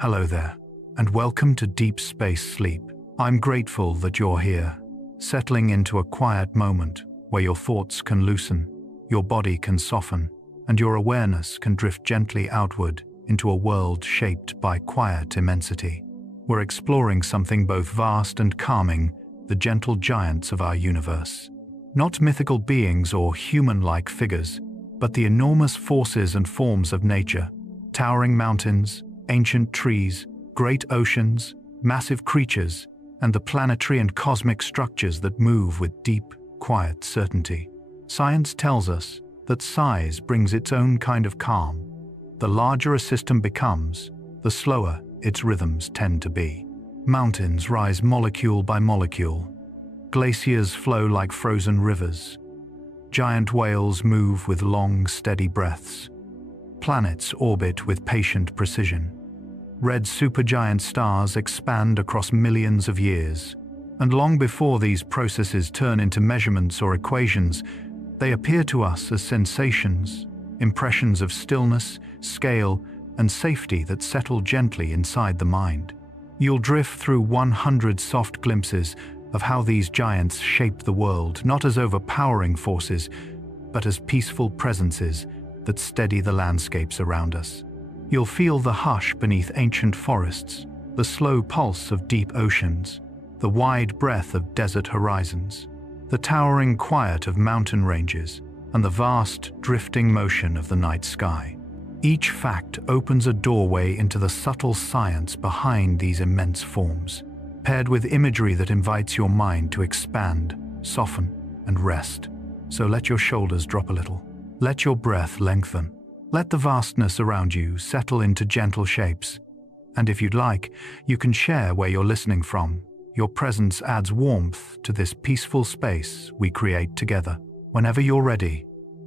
Hello there, and welcome to Deep Space Sleep. I'm grateful that you're here, settling into a quiet moment where your thoughts can loosen, your body can soften, and your awareness can drift gently outward into a world shaped by quiet immensity. We're exploring something both vast and calming, the gentle giants of our universe. Not mythical beings or human-like figures, but the enormous forces and forms of nature, towering mountains, ancient trees, great oceans, massive creatures, and the planetary and cosmic structures that move with deep, quiet certainty. Science tells us that size brings its own kind of calm. The larger a system becomes, the slower its rhythms tend to be. Mountains rise molecule by molecule. Glaciers flow like frozen rivers. Giant whales move with long, steady breaths. Planets orbit with patient precision. Red supergiant stars expand across millions of years, and long before these processes turn into measurements or equations, they appear to us as sensations, impressions of stillness, scale, and safety that settle gently inside the mind. You'll drift through 100 soft glimpses of how these giants shape the world, not as overpowering forces, but as peaceful presences that steady the landscapes around us. You'll feel the hush beneath ancient forests, the slow pulse of deep oceans, the wide breadth of desert horizons, the towering quiet of mountain ranges, and the vast, drifting motion of the night sky. Each fact opens a doorway into the subtle science behind these immense forms, paired with imagery that invites your mind to expand, soften, and rest. So let your shoulders drop a little. Let your breath lengthen. Let the vastness around you settle into gentle shapes. And if you'd like, you can share where you're listening from. Your presence adds warmth to this peaceful space we create together. Whenever you're ready,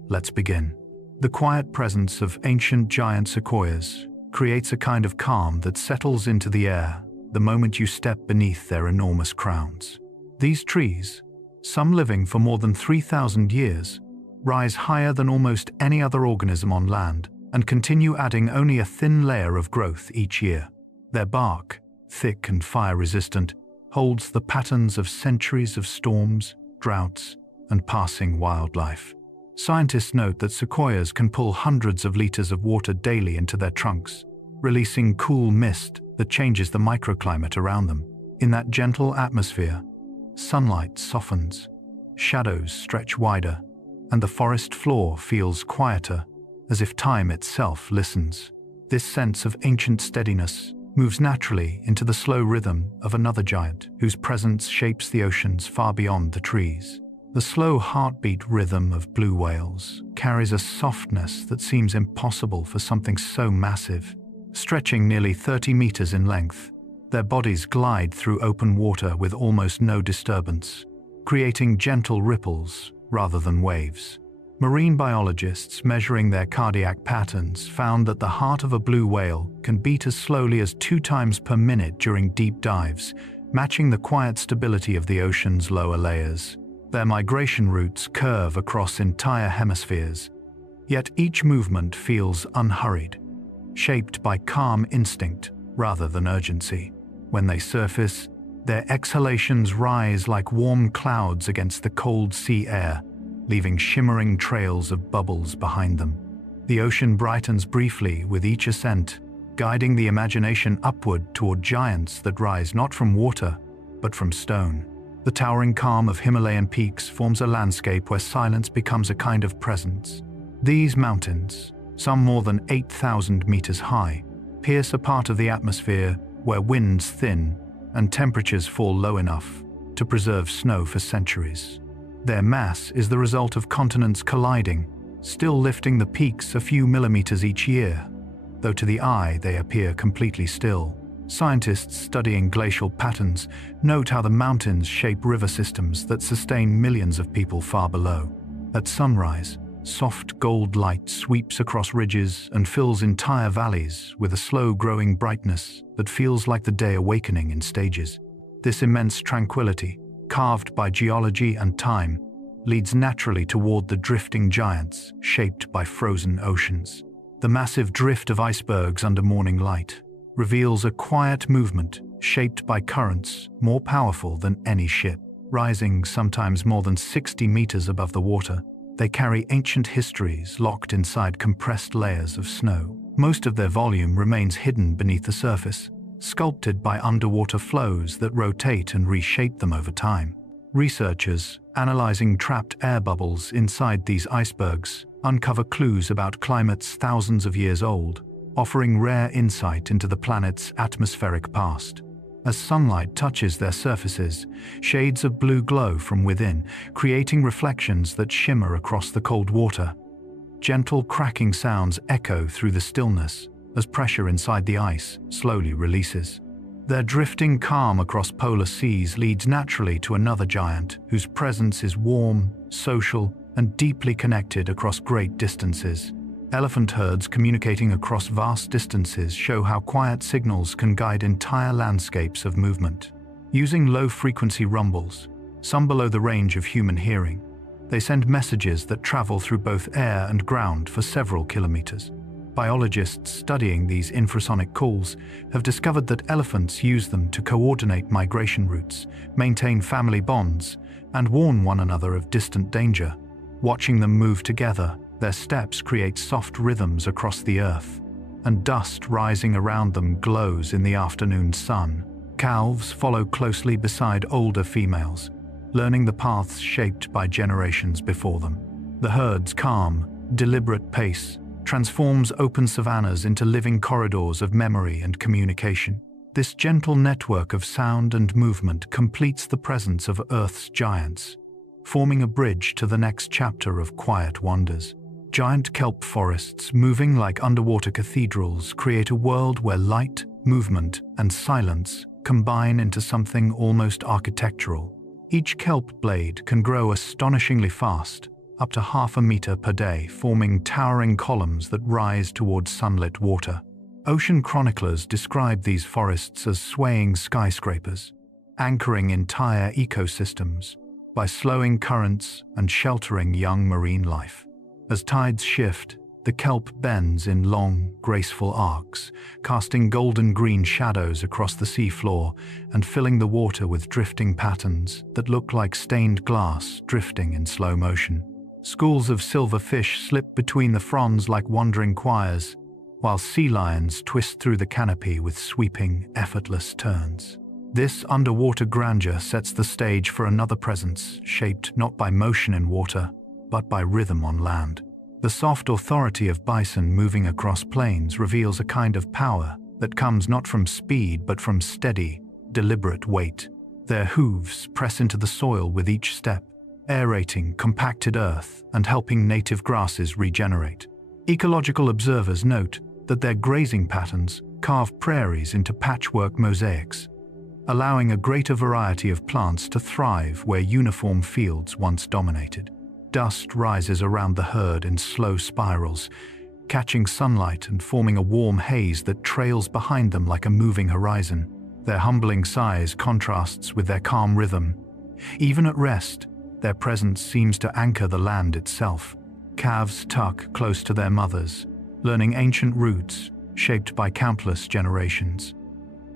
let's begin. The quiet presence of ancient giant sequoias creates a kind of calm that settles into the air the moment you step beneath their enormous crowns. These trees, some living for more than 3,000 years, rise higher than almost any other organism on land and continue adding only a thin layer of growth each year. Their bark, thick and fire-resistant, holds the patterns of centuries of storms, droughts, and passing wildlife. Scientists note that sequoias can pull hundreds of liters of water daily into their trunks, releasing cool mist that changes the microclimate around them. In that gentle atmosphere, sunlight softens, shadows stretch wider, and the forest floor feels quieter, as if time itself listens. This sense of ancient steadiness moves naturally into the slow rhythm of another giant whose presence shapes the oceans far beyond the trees. The slow heartbeat rhythm of blue whales carries a softness that seems impossible for something so massive. Stretching nearly 30 meters in length, their bodies glide through open water with almost no disturbance, creating gentle ripples rather than waves. Marine biologists measuring their cardiac patterns found that the heart of a blue whale can beat as slowly as 2 times per minute during deep dives, matching the quiet stability of the ocean's lower layers. Their migration routes curve across entire hemispheres, yet each movement feels unhurried, shaped by calm instinct rather than urgency. When they surface, their exhalations rise like warm clouds against the cold sea air, leaving shimmering trails of bubbles behind them. The ocean brightens briefly with each ascent, guiding the imagination upward toward giants that rise not from water, but from stone. The towering calm of Himalayan peaks forms a landscape where silence becomes a kind of presence. These mountains, some more than 8,000 meters high, pierce a part of the atmosphere where winds thin and temperatures fall low enough to preserve snow for centuries. Their mass is the result of continents colliding, still lifting the peaks a few millimeters each year, though to the eye they appear completely still. Scientists studying glacial patterns note how the mountains shape river systems that sustain millions of people far below. At sunrise, soft gold light sweeps across ridges and fills entire valleys with a slow-growing brightness that feels like the day awakening in stages. This immense tranquility, carved by geology and time, leads naturally toward the drifting giants shaped by frozen oceans. The massive drift of icebergs under morning light, reveals a quiet movement shaped by currents more powerful than any ship. Rising sometimes more than 60 meters above the water, they carry ancient histories locked inside compressed layers of snow. Most of their volume remains hidden beneath the surface, sculpted by underwater flows that rotate and reshape them over time. Researchers, analyzing trapped air bubbles inside these icebergs, uncover clues about climates thousands of years old, offering rare insight into the planet's atmospheric past. As sunlight touches their surfaces, shades of blue glow from within, creating reflections that shimmer across the cold water. Gentle cracking sounds echo through the stillness as pressure inside the ice slowly releases. Their drifting calm across polar seas leads naturally to another giant whose presence is warm, social, and deeply connected across great distances. Elephant herds communicating across vast distances show how quiet signals can guide entire landscapes of movement. Using low-frequency rumbles, some below the range of human hearing, they send messages that travel through both air and ground for several kilometers. Biologists studying these infrasonic calls have discovered that elephants use them to coordinate migration routes, maintain family bonds, and warn one another of distant danger. Watching them move together, their steps create soft rhythms across the earth, and dust rising around them glows in the afternoon sun. Calves follow closely beside older females, learning the paths shaped by generations before them. The herd's calm, deliberate pace transforms open savannas into living corridors of memory and communication. This gentle network of sound and movement completes the presence of Earth's giants, forming a bridge to the next chapter of quiet wonders. Giant kelp forests, moving like underwater cathedrals, create a world where light, movement, and silence combine into something almost architectural. Each kelp blade can grow astonishingly fast, up to 0.5 meter per day, forming towering columns that rise towards sunlit water. Ocean chroniclers describe these forests as swaying skyscrapers, anchoring entire ecosystems by slowing currents and sheltering young marine life. As tides shift, the kelp bends in long, graceful arcs, casting golden-green shadows across the seafloor and filling the water with drifting patterns that look like stained glass drifting in slow motion. Schools of silver fish slip between the fronds like wandering choirs, while sea lions twist through the canopy with sweeping, effortless turns. This underwater grandeur sets the stage for another presence shaped not by motion in water, but by rhythm on land. The soft authority of bison moving across plains reveals a kind of power that comes not from speed but from steady, deliberate weight. Their hooves press into the soil with each step, aerating compacted earth and helping native grasses regenerate. Ecological observers note that their grazing patterns carve prairies into patchwork mosaics, allowing a greater variety of plants to thrive where uniform fields once dominated. Dust rises around the herd in slow spirals, catching sunlight and forming a warm haze that trails behind them like a moving horizon. Their humbling size contrasts with their calm rhythm. Even at rest, their presence seems to anchor the land itself. Calves tuck close to their mothers, learning ancient roots shaped by countless generations.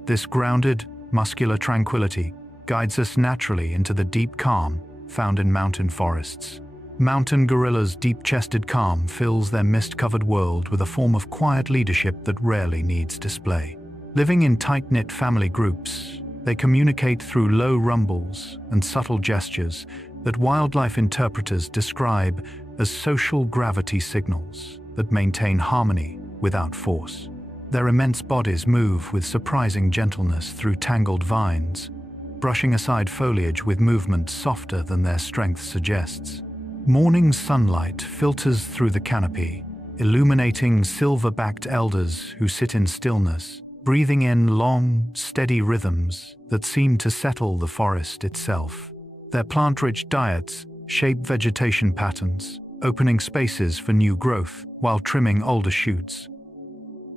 This grounded, muscular tranquility guides us naturally into the deep calm found in mountain forests. Mountain gorillas' deep-chested calm fills their mist-covered world with a form of quiet leadership that rarely needs display. Living in tight-knit family groups, they communicate through low rumbles and subtle gestures that wildlife interpreters describe as social gravity signals that maintain harmony without force. Their immense bodies move with surprising gentleness through tangled vines, brushing aside foliage with movement softer than their strength suggests. Morning sunlight filters through the canopy, illuminating silver-backed elders who sit in stillness, breathing in long, steady rhythms that seem to settle the forest itself. Their plant-rich diets shape vegetation patterns, opening spaces for new growth while trimming older shoots.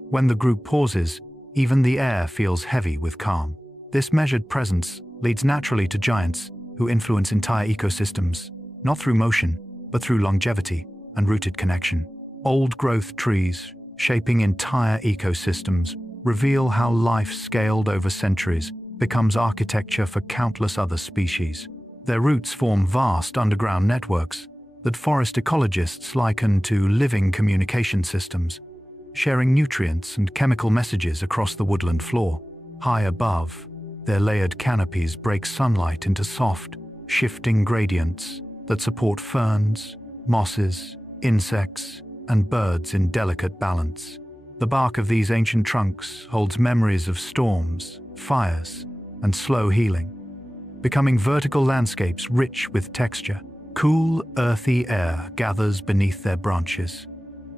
When the group pauses, even the air feels heavy with calm. This measured presence leads naturally to giants who influence entire ecosystems, not through motion, but through longevity and rooted connection. Old-growth trees, shaping entire ecosystems, reveal how life scaled over centuries becomes architecture for countless other species. Their roots form vast underground networks that forest ecologists liken to living communication systems, sharing nutrients and chemical messages across the woodland floor. High above, their layered canopies break sunlight into soft, shifting gradients that support ferns, mosses, insects, and birds in delicate balance. The bark of these ancient trunks holds memories of storms, fires, and slow healing, becoming vertical landscapes rich with texture. Cool, earthy air gathers beneath their branches,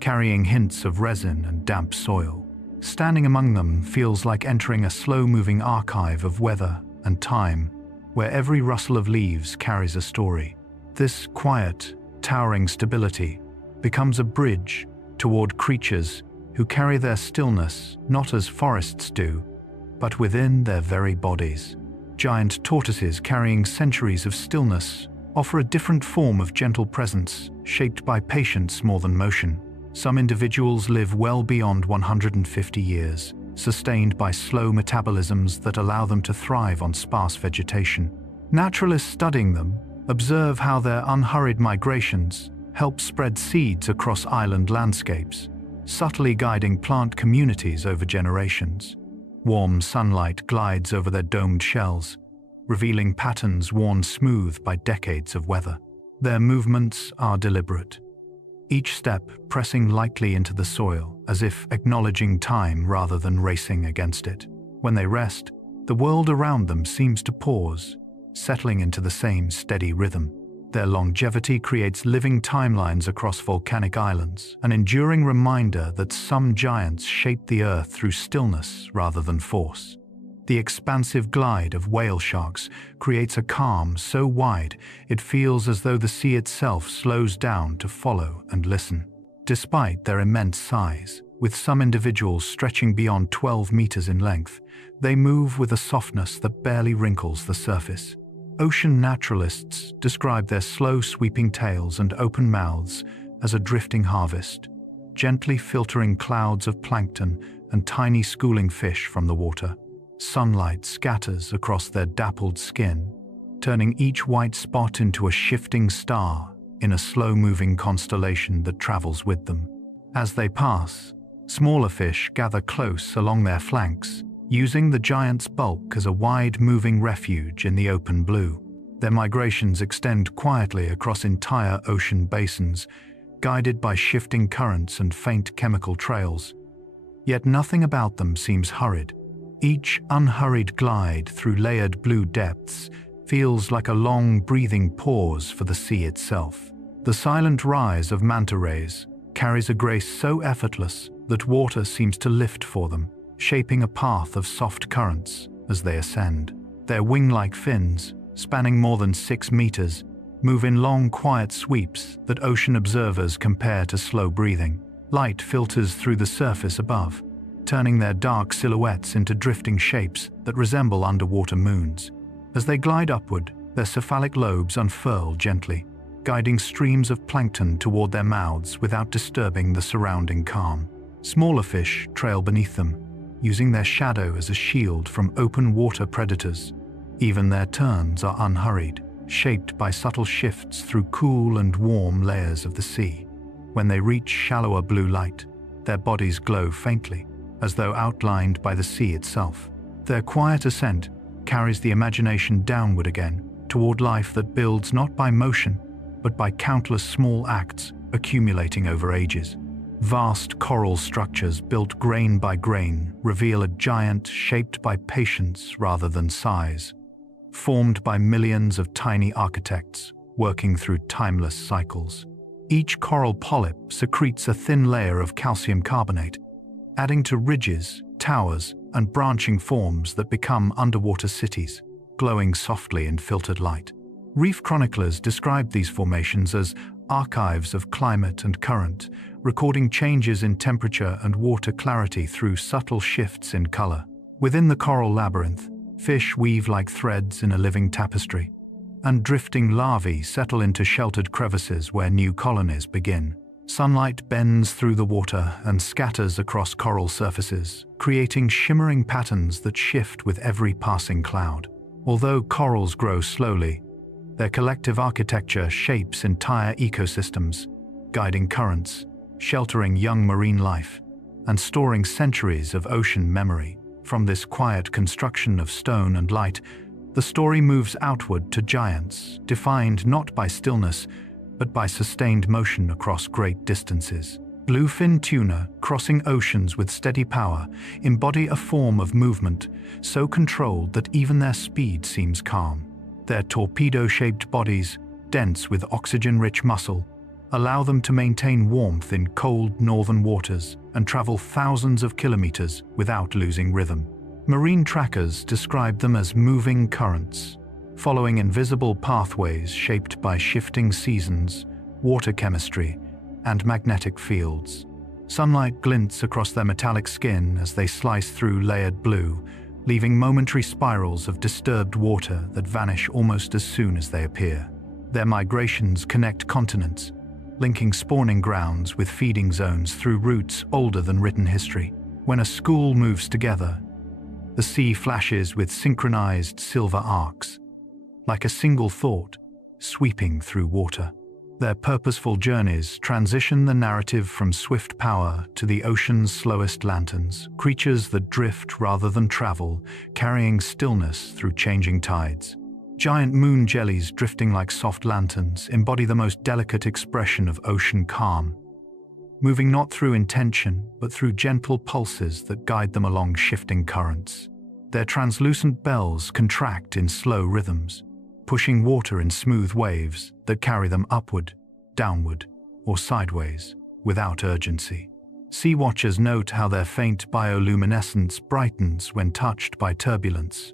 carrying hints of resin and damp soil. Standing among them feels like entering a slow-moving archive of weather and time, where every rustle of leaves carries a story. This quiet, towering stability becomes a bridge toward creatures who carry their stillness not as forests do, but within their very bodies. Giant tortoises carrying centuries of stillness offer a different form of gentle presence, shaped by patience more than motion. Some individuals live well beyond 150 years, sustained by slow metabolisms that allow them to thrive on sparse vegetation. Naturalists studying them observe how their unhurried migrations help spread seeds across island landscapes, subtly guiding plant communities over generations. Warm sunlight glides over their domed shells, revealing patterns worn smooth by decades of weather. Their movements are deliberate, each step pressing lightly into the soil, as if acknowledging time rather than racing against it. When they rest, the world around them seems to pause, settling into the same steady rhythm. Their longevity creates living timelines across volcanic islands, an enduring reminder that some giants shape the earth through stillness rather than force. The expansive glide of whale sharks creates a calm so wide it feels as though the sea itself slows down to follow and listen. Despite their immense size, with some individuals stretching beyond 12 meters in length, they move with a softness that barely wrinkles the surface. Ocean naturalists describe their slow sweeping tails and open mouths as a drifting harvest, gently filtering clouds of plankton and tiny schooling fish from the water. Sunlight scatters across their dappled skin, turning each white spot into a shifting star in a slow-moving constellation that travels with them. As they pass, smaller fish gather close along their flanks, using the giant's bulk as a wide-moving refuge in the open blue. Their migrations extend quietly across entire ocean basins, guided by shifting currents and faint chemical trails. Yet nothing about them seems hurried. Each unhurried glide through layered blue depths feels like a long breathing pause for the sea itself. The silent rise of manta rays carries a grace so effortless that water seems to lift for them, shaping a path of soft currents as they ascend. Their wing-like fins, spanning more than 6 meters, move in long, quiet sweeps that ocean observers compare to slow breathing. Light filters through the surface above, turning their dark silhouettes into drifting shapes that resemble underwater moons. As they glide upward, their cephalic lobes unfurl gently, guiding streams of plankton toward their mouths without disturbing the surrounding calm. Smaller fish trail beneath them, using their shadow as a shield from open water predators. Even their turns are unhurried, shaped by subtle shifts through cool and warm layers of the sea. When they reach shallower blue light, their bodies glow faintly, as though outlined by the sea itself. Their quiet ascent carries the imagination downward again, toward life that builds not by motion, but by countless small acts accumulating over ages. Vast coral structures built grain by grain reveal a giant shaped by patience rather than size, formed by millions of tiny architects working through timeless cycles. Each coral polyp secretes a thin layer of calcium carbonate, adding to ridges, towers, and branching forms that become underwater cities, glowing softly in filtered light. Reef chroniclers describe these formations as archives of climate and current, recording changes in temperature and water clarity through subtle shifts in color. Within the coral labyrinth, fish weave like threads in a living tapestry, and drifting larvae settle into sheltered crevices where new colonies begin. Sunlight bends through the water and scatters across coral surfaces, creating shimmering patterns that shift with every passing cloud. Although corals grow slowly, their collective architecture shapes entire ecosystems, guiding currents, sheltering young marine life, and storing centuries of ocean memory. From this quiet construction of stone and light, the story moves outward to giants, defined not by stillness, but by sustained motion across great distances. Bluefin tuna, crossing oceans with steady power, embody a form of movement so controlled that even their speed seems calm. Their torpedo-shaped bodies, dense with oxygen-rich muscle, allow them to maintain warmth in cold northern waters and travel thousands of kilometers without losing rhythm. Marine trackers describe them as moving currents, following invisible pathways shaped by shifting seasons, water chemistry, and magnetic fields. Sunlight glints across their metallic skin as they slice through layered blue, leaving momentary spirals of disturbed water that vanish almost as soon as they appear. Their migrations connect continents, linking spawning grounds with feeding zones through routes older than written history. When a school moves together, the sea flashes with synchronized silver arcs, like a single thought sweeping through water. Their purposeful journeys transition the narrative from swift power to the ocean's slowest lanterns, creatures that drift rather than travel, carrying stillness through changing tides. Giant moon jellies drifting like soft lanterns embody the most delicate expression of ocean calm, moving not through intention but through gentle pulses that guide them along shifting currents. Their translucent bells contract in slow rhythms, pushing water in smooth waves that carry them upward, downward, or sideways, without urgency. Sea watchers note how their faint bioluminescence brightens when touched by turbulence,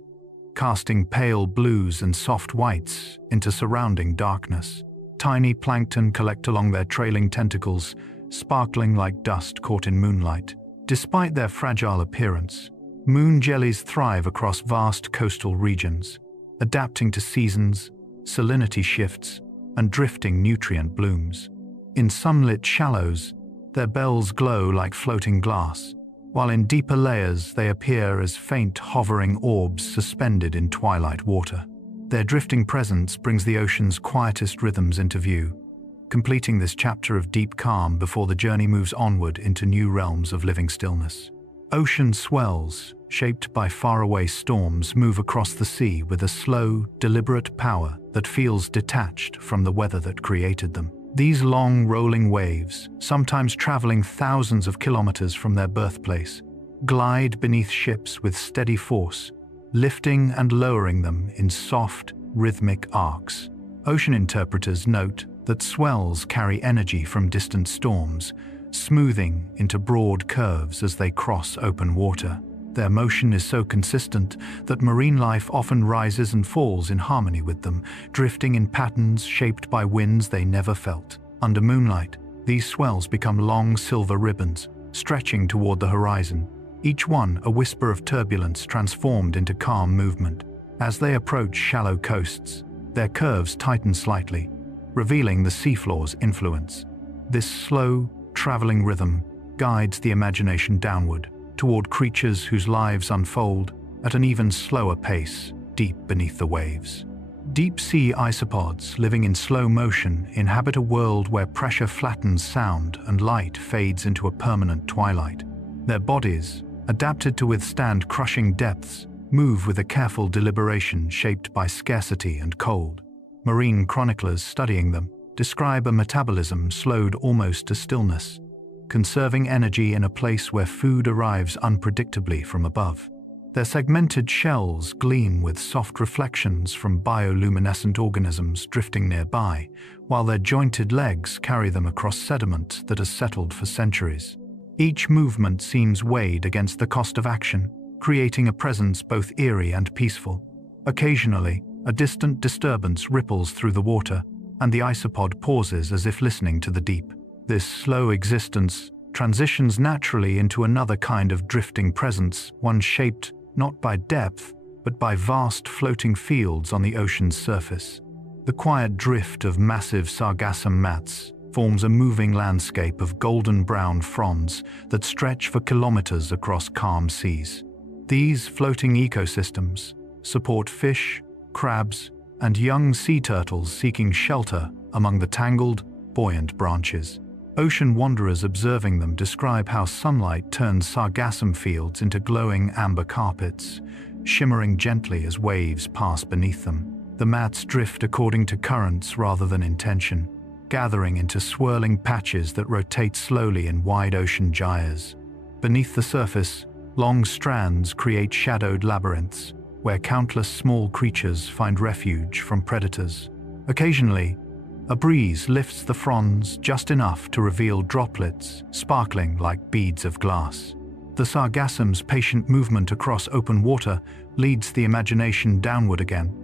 casting pale blues and soft whites into surrounding darkness. Tiny plankton collect along their trailing tentacles, sparkling like dust caught in moonlight. Despite their fragile appearance, moon jellies thrive across vast coastal regions, adapting to seasons, salinity shifts, and drifting nutrient blooms. In sunlit shallows, their bells glow like floating glass, while in deeper layers they appear as faint hovering orbs suspended in twilight water. Their drifting presence brings the ocean's quietest rhythms into view, completing this chapter of deep calm before the journey moves onward into new realms of living stillness. Ocean swells, shaped by faraway storms, move across the sea with a slow, deliberate power that feels detached from the weather that created them. These long, rolling waves, sometimes traveling thousands of kilometers from their birthplace, glide beneath ships with steady force, lifting and lowering them in soft, rhythmic arcs. Ocean interpreters note that swells carry energy from distant storms, smoothing into broad curves as they cross open water. Their motion is so consistent that marine life often rises and falls in harmony with them, drifting in patterns shaped by winds they never felt. Under moonlight, these swells become long silver ribbons, stretching toward the horizon, each one a whisper of turbulence transformed into calm movement. As they approach shallow coasts, their curves tighten slightly, revealing the seafloor's influence. This slow, traveling rhythm guides the imagination downward, toward creatures whose lives unfold at an even slower pace deep beneath the waves. Deep-sea isopods living in slow motion inhabit a world where pressure flattens sound and light fades into a permanent twilight. Their bodies, adapted to withstand crushing depths, move with a careful deliberation shaped by scarcity and cold. Marine chroniclers studying them describe a metabolism slowed almost to stillness, conserving energy in a place where food arrives unpredictably from above. Their segmented shells gleam with soft reflections from bioluminescent organisms drifting nearby, while their jointed legs carry them across sediment that has settled for centuries. Each movement seems weighed against the cost of action, creating a presence both eerie and peaceful. Occasionally, a distant disturbance ripples through the water, and the isopod pauses as if listening to the deep. This slow existence transitions naturally into another kind of drifting presence, one shaped not by depth, but by vast floating fields on the ocean's surface. The quiet drift of massive sargassum mats, forms a moving landscape of golden-brown fronds that stretch for kilometers across calm seas. These floating ecosystems support fish, crabs, and young sea turtles seeking shelter among the tangled, buoyant branches. Ocean wanderers observing them describe how sunlight turns sargassum fields into glowing amber carpets, shimmering gently as waves pass beneath them. The mats drift according to currents rather than intention, gathering into swirling patches that rotate slowly in wide ocean gyres. Beneath the surface, long strands create shadowed labyrinths, where countless small creatures find refuge from predators. Occasionally, a breeze lifts the fronds just enough to reveal droplets sparkling like beads of glass. The sargassum's patient movement across open water leads the imagination downward again,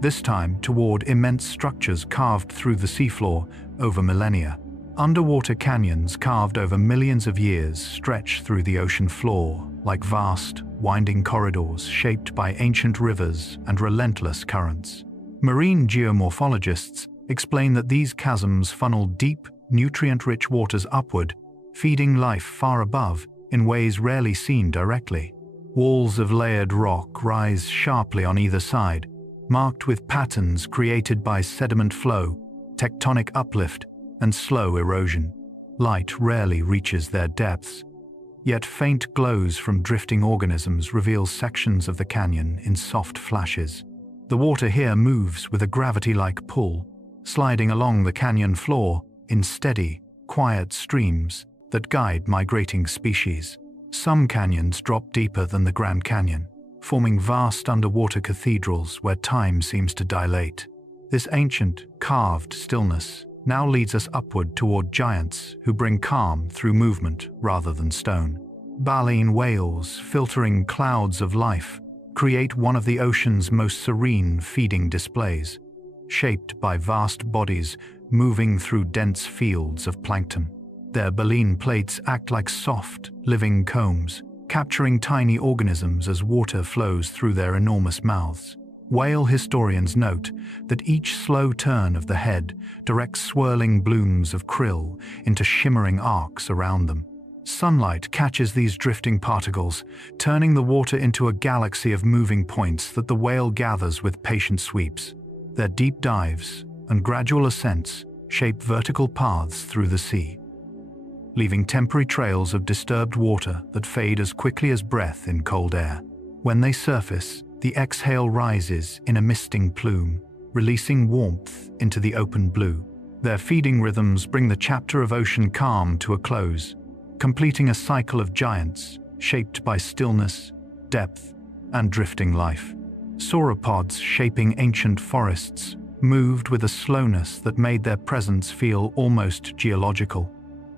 this time toward immense structures carved through the seafloor over millennia. Underwater canyons carved over millions of years stretch through the ocean floor like vast, winding corridors shaped by ancient rivers and relentless currents. Marine geomorphologists explain that these chasms funnel deep, nutrient-rich waters upward, feeding life far above in ways rarely seen directly. Walls of layered rock rise sharply on either side, marked with patterns created by sediment flow, tectonic uplift, and slow erosion. Light rarely reaches their depths, yet faint glows from drifting organisms reveal sections of the canyon in soft flashes. The water here moves with a gravity-like pull, sliding along the canyon floor in steady, quiet streams that guide migrating species. Some canyons drop deeper than the Grand Canyon, forming vast underwater cathedrals where time seems to dilate. This ancient, carved stillness now leads us upward toward giants who bring calm through movement rather than stone. Baleen whales, filtering clouds of life, create one of the ocean's most serene feeding displays, shaped by vast bodies moving through dense fields of plankton. Their baleen plates act like soft, living combs, capturing tiny organisms as water flows through their enormous mouths. Whale historians note that each slow turn of the head directs swirling blooms of krill into shimmering arcs around them. Sunlight catches these drifting particles, turning the water into a galaxy of moving points that the whale gathers with patient sweeps. Their deep dives and gradual ascents shape vertical paths through the sea, leaving temporary trails of disturbed water that fade as quickly as breath in cold air. When they surface, the exhale rises in a misting plume, releasing warmth into the open blue. Their feeding rhythms bring the chapter of ocean calm to a close, completing a cycle of giants shaped by stillness, depth, and drifting life. Sauropods shaping ancient forests moved with a slowness that made their presence feel almost geological,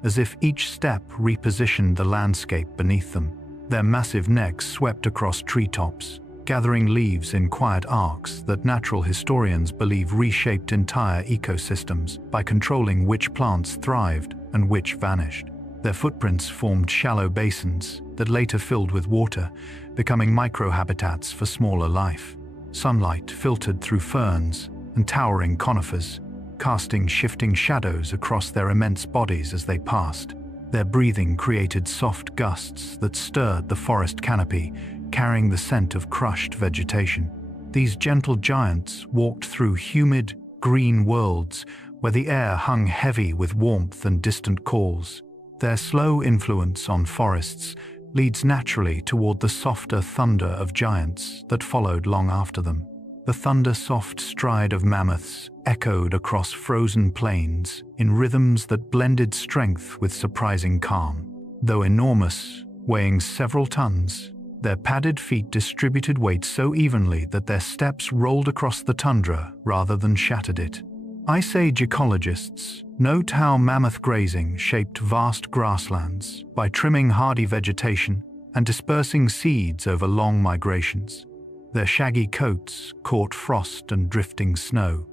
as if each step repositioned the landscape beneath them. Their massive necks swept across treetops, gathering leaves in quiet arcs that natural historians believe reshaped entire ecosystems by controlling which plants thrived and which vanished. Their footprints formed shallow basins that later filled with water, becoming microhabitats for smaller life. Sunlight filtered through ferns and towering conifers, casting shifting shadows across their immense bodies as they passed. Their breathing created soft gusts that stirred the forest canopy, carrying the scent of crushed vegetation. These gentle giants walked through humid, green worlds where the air hung heavy with warmth and distant calls. Their slow influence on forests leads naturally toward the softer thunder of giants that followed long after them. The thunder-soft stride of mammoths echoed across frozen plains in rhythms that blended strength with surprising calm. Though enormous, weighing several tons, their padded feet distributed weight so evenly that their steps rolled across the tundra rather than shattered it. Ice Age ecologists note how mammoth grazing shaped vast grasslands by trimming hardy vegetation and dispersing seeds over long migrations. Their shaggy coats caught frost and drifting snow,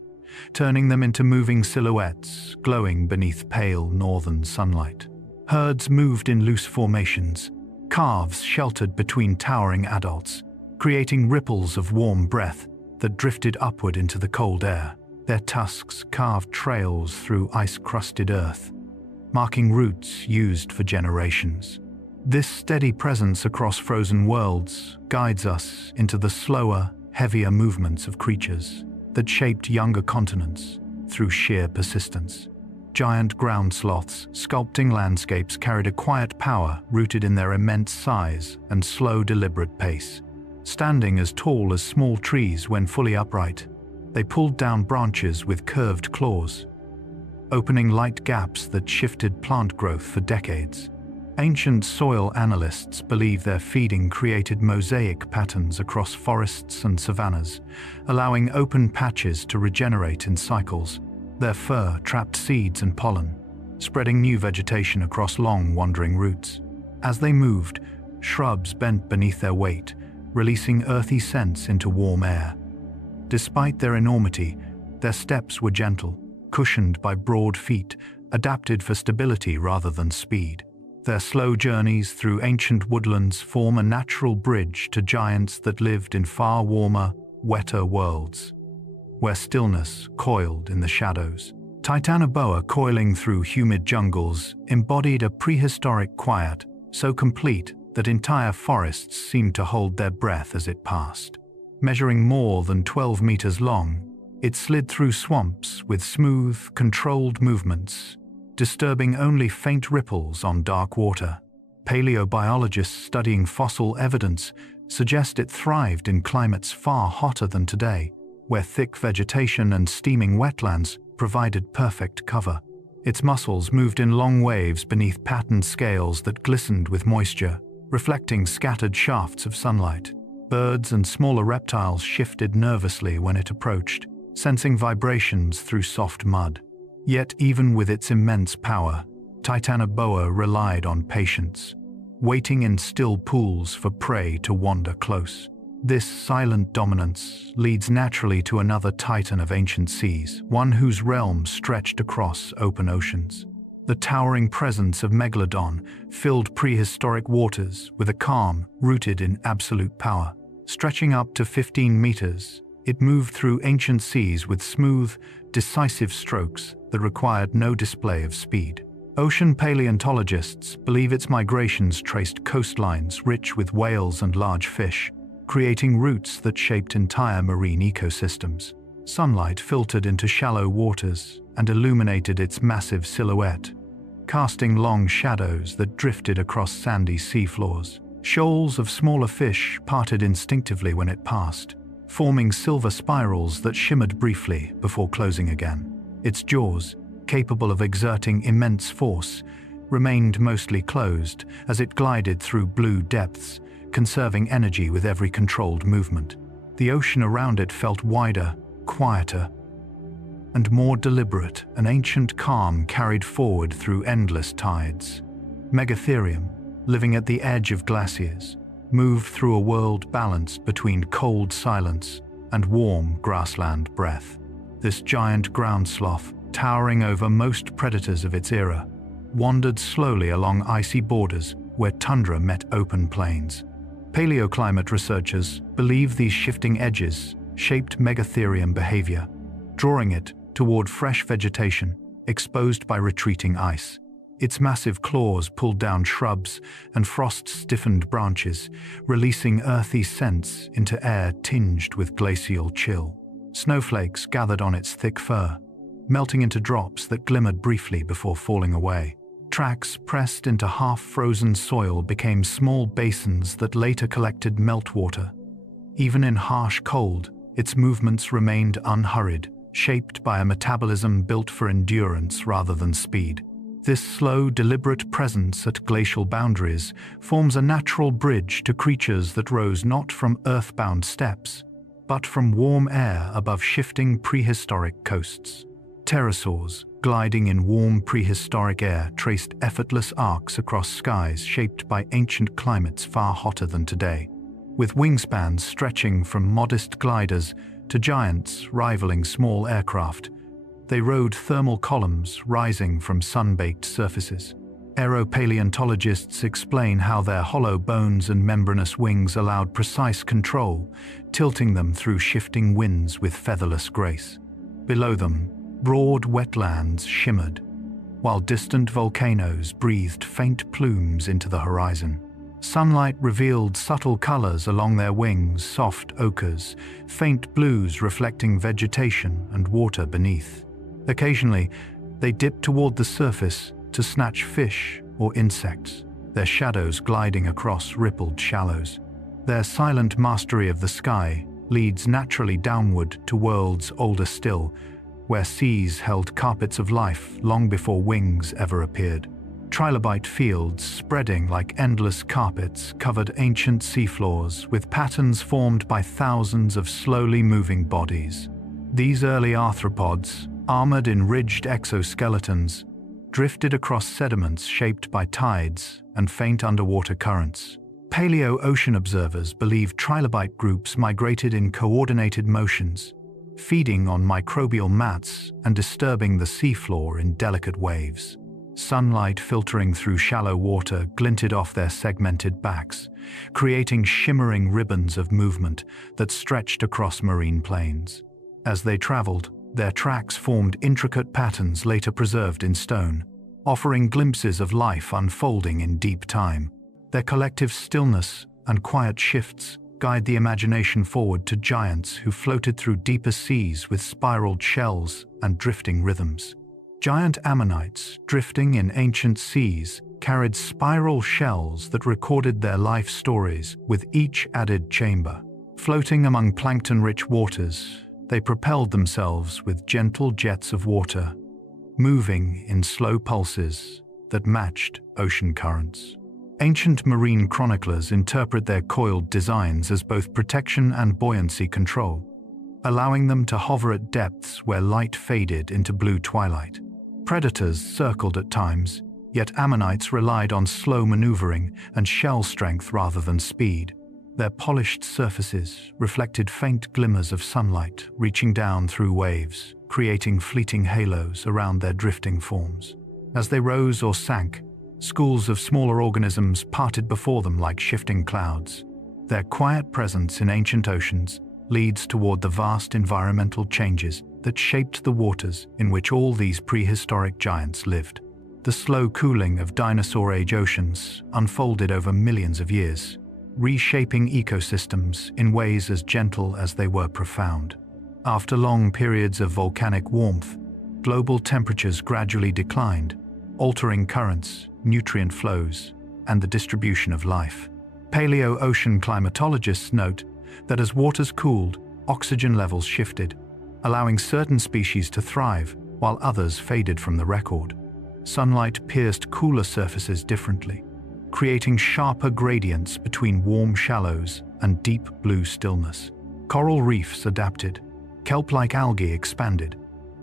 turning them into moving silhouettes glowing beneath pale northern sunlight. Herds moved in loose formations, calves sheltered between towering adults, creating ripples of warm breath that drifted upward into the cold air. their tusks carved trails through ice-crusted earth, marking routes used for generations. This steady presence across frozen worlds guides us into the slower, heavier movements of creatures that shaped younger continents through sheer persistence. Giant ground sloths sculpting landscapes carried a quiet power rooted in their immense size and slow, deliberate pace. Standing as tall as small trees when fully upright, they pulled down branches with curved claws, opening light gaps that shifted plant growth for decades. Ancient soil analysts believe their feeding created mosaic patterns across forests and savannas, allowing open patches to regenerate in cycles. Their fur trapped seeds and pollen, spreading new vegetation across long, wandering roots. As they moved, shrubs bent beneath their weight, releasing earthy scents into warm air. Despite their enormity, their steps were gentle, cushioned by broad feet, adapted for stability rather than speed. Their slow journeys through ancient woodlands form a natural bridge to giants that lived in far warmer, wetter worlds, where stillness coiled in the shadows. Titanoboa, coiling through humid jungles, embodied a prehistoric quiet so complete that entire forests seemed to hold their breath as it passed. Measuring more than 12 meters long, it slid through swamps with smooth, controlled movements, disturbing only faint ripples on dark water. Paleobiologists studying fossil evidence suggest it thrived in climates far hotter than today, where thick vegetation and steaming wetlands provided perfect cover. Its muscles moved in long waves beneath patterned scales that glistened with moisture, reflecting scattered shafts of sunlight. Birds and smaller reptiles shifted nervously when it approached, sensing vibrations through soft mud. Yet even with its immense power, Titanoboa relied on patience, waiting in still pools for prey to wander close. This silent dominance leads naturally to another titan of ancient seas, one whose realm stretched across open oceans. The towering presence of Megalodon filled prehistoric waters with a calm rooted in absolute power. Stretching up to 15 meters, it moved through ancient seas with smooth, decisive strokes that required no display of speed. Ocean paleontologists believe its migrations traced coastlines rich with whales and large fish, creating routes that shaped entire marine ecosystems. Sunlight filtered into shallow waters and illuminated its massive silhouette, casting long shadows that drifted across sandy seafloors. Shoals of smaller fish parted instinctively when it passed, forming silver spirals that shimmered briefly before closing again. Its jaws, capable of exerting immense force, remained mostly closed as it glided through blue depths, conserving energy with every controlled movement. The ocean around it felt wider, quieter, and more deliberate, an ancient calm carried forward through endless tides. Megatherium, living at the edge of glaciers, moved through a world balanced between cold silence and warm grassland breath. This giant ground sloth, towering over most predators of its era, wandered slowly along icy borders where tundra met open plains. Paleoclimate researchers believe these shifting edges shaped Megatherium behavior, drawing it toward fresh vegetation exposed by retreating ice. Its massive claws pulled down shrubs and frost-stiffened branches, releasing earthy scents into air tinged with glacial chill. Snowflakes gathered on its thick fur, melting into drops that glimmered briefly before falling away. Tracks pressed into half-frozen soil became small basins that later collected meltwater. Even in harsh cold, its movements remained unhurried, shaped by a metabolism built for endurance rather than speed. This slow, deliberate presence at glacial boundaries forms a natural bridge to creatures that rose not from earthbound steppes, but from warm air above shifting prehistoric coasts. Pterosaurs, gliding in warm prehistoric air, traced effortless arcs across skies shaped by ancient climates far hotter than today. With wingspans stretching from modest gliders to giants rivaling small aircraft, they rode thermal columns rising from sun-baked surfaces. Aeropaleontologists explain how their hollow bones and membranous wings allowed precise control, tilting them through shifting winds with featherless grace. Below them, broad wetlands shimmered, while distant volcanoes breathed faint plumes into the horizon. Sunlight revealed subtle colors along their wings, soft ochres, faint blues reflecting vegetation and water beneath. Occasionally, they dipped toward the surface to snatch fish or insects, their shadows gliding across rippled shallows. Their silent mastery of the sky leads naturally downward to worlds older still, where seas held carpets of life long before wings ever appeared. Trilobite fields, spreading like endless carpets, covered ancient seafloors with patterns formed by thousands of slowly moving bodies. These early arthropods, armored in ridged exoskeletons, drifted across sediments shaped by tides and faint underwater currents. Paleo-ocean observers believe trilobite groups migrated in coordinated motions, feeding on microbial mats and disturbing the seafloor in delicate waves. Sunlight filtering through shallow water glinted off their segmented backs, creating shimmering ribbons of movement that stretched across marine plains. As they traveled, their tracks formed intricate patterns later preserved in stone, offering glimpses of life unfolding in deep time. Their collective stillness and quiet shifts guide the imagination forward to giants who floated through deeper seas with spiraled shells and drifting rhythms. Giant ammonites, drifting in ancient seas, carried spiral shells that recorded their life stories with each added chamber. Floating among plankton-rich waters, they propelled themselves with gentle jets of water, moving in slow pulses that matched ocean currents. Ancient marine chroniclers interpret their coiled designs as both protection and buoyancy control, allowing them to hover at depths where light faded into blue twilight. Predators circled at times, yet ammonites relied on slow maneuvering and shell strength rather than speed. Their polished surfaces reflected faint glimmers of sunlight reaching down through waves, creating fleeting halos around their drifting forms. As they rose or sank, schools of smaller organisms parted before them like shifting clouds. Their quiet presence in ancient oceans leads toward the vast environmental changes that shaped the waters in which all these prehistoric giants lived. The slow cooling of dinosaur-age oceans unfolded over millions of years, reshaping ecosystems in ways as gentle as they were profound. After long periods of volcanic warmth, global temperatures gradually declined, altering currents, nutrient flows, and the distribution of life. Paleo-ocean climatologists note that as waters cooled, oxygen levels shifted, allowing certain species to thrive while others faded from the record. Sunlight pierced cooler surfaces differently, creating sharper gradients between warm shallows and deep blue stillness. Coral reefs adapted, kelp-like algae expanded,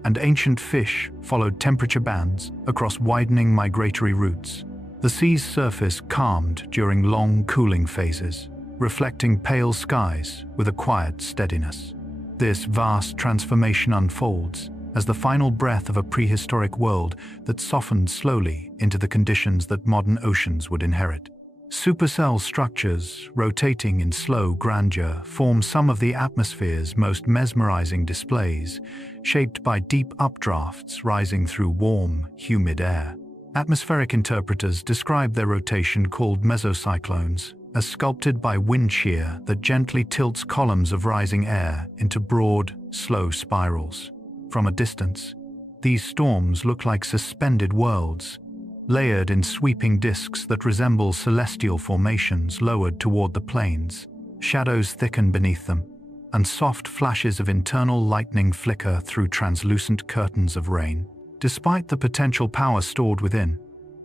and ancient fish followed temperature bands across widening migratory routes. The sea's surface calmed during long cooling phases, reflecting pale skies with a quiet steadiness. This vast transformation unfolds as the final breath of a prehistoric world that softened slowly into the conditions that modern oceans would inherit. Supercell structures, rotating in slow grandeur, form some of the atmosphere's most mesmerizing displays, shaped by deep updrafts rising through warm, humid air. Atmospheric interpreters describe their rotation, called mesocyclones, as sculpted by wind shear that gently tilts columns of rising air into broad, slow spirals. From a distance, these storms look like suspended worlds, layered in sweeping disks that resemble celestial formations lowered toward the plains. Shadows thicken beneath them, and soft flashes of internal lightning flicker through translucent curtains of rain. Despite the potential power stored within,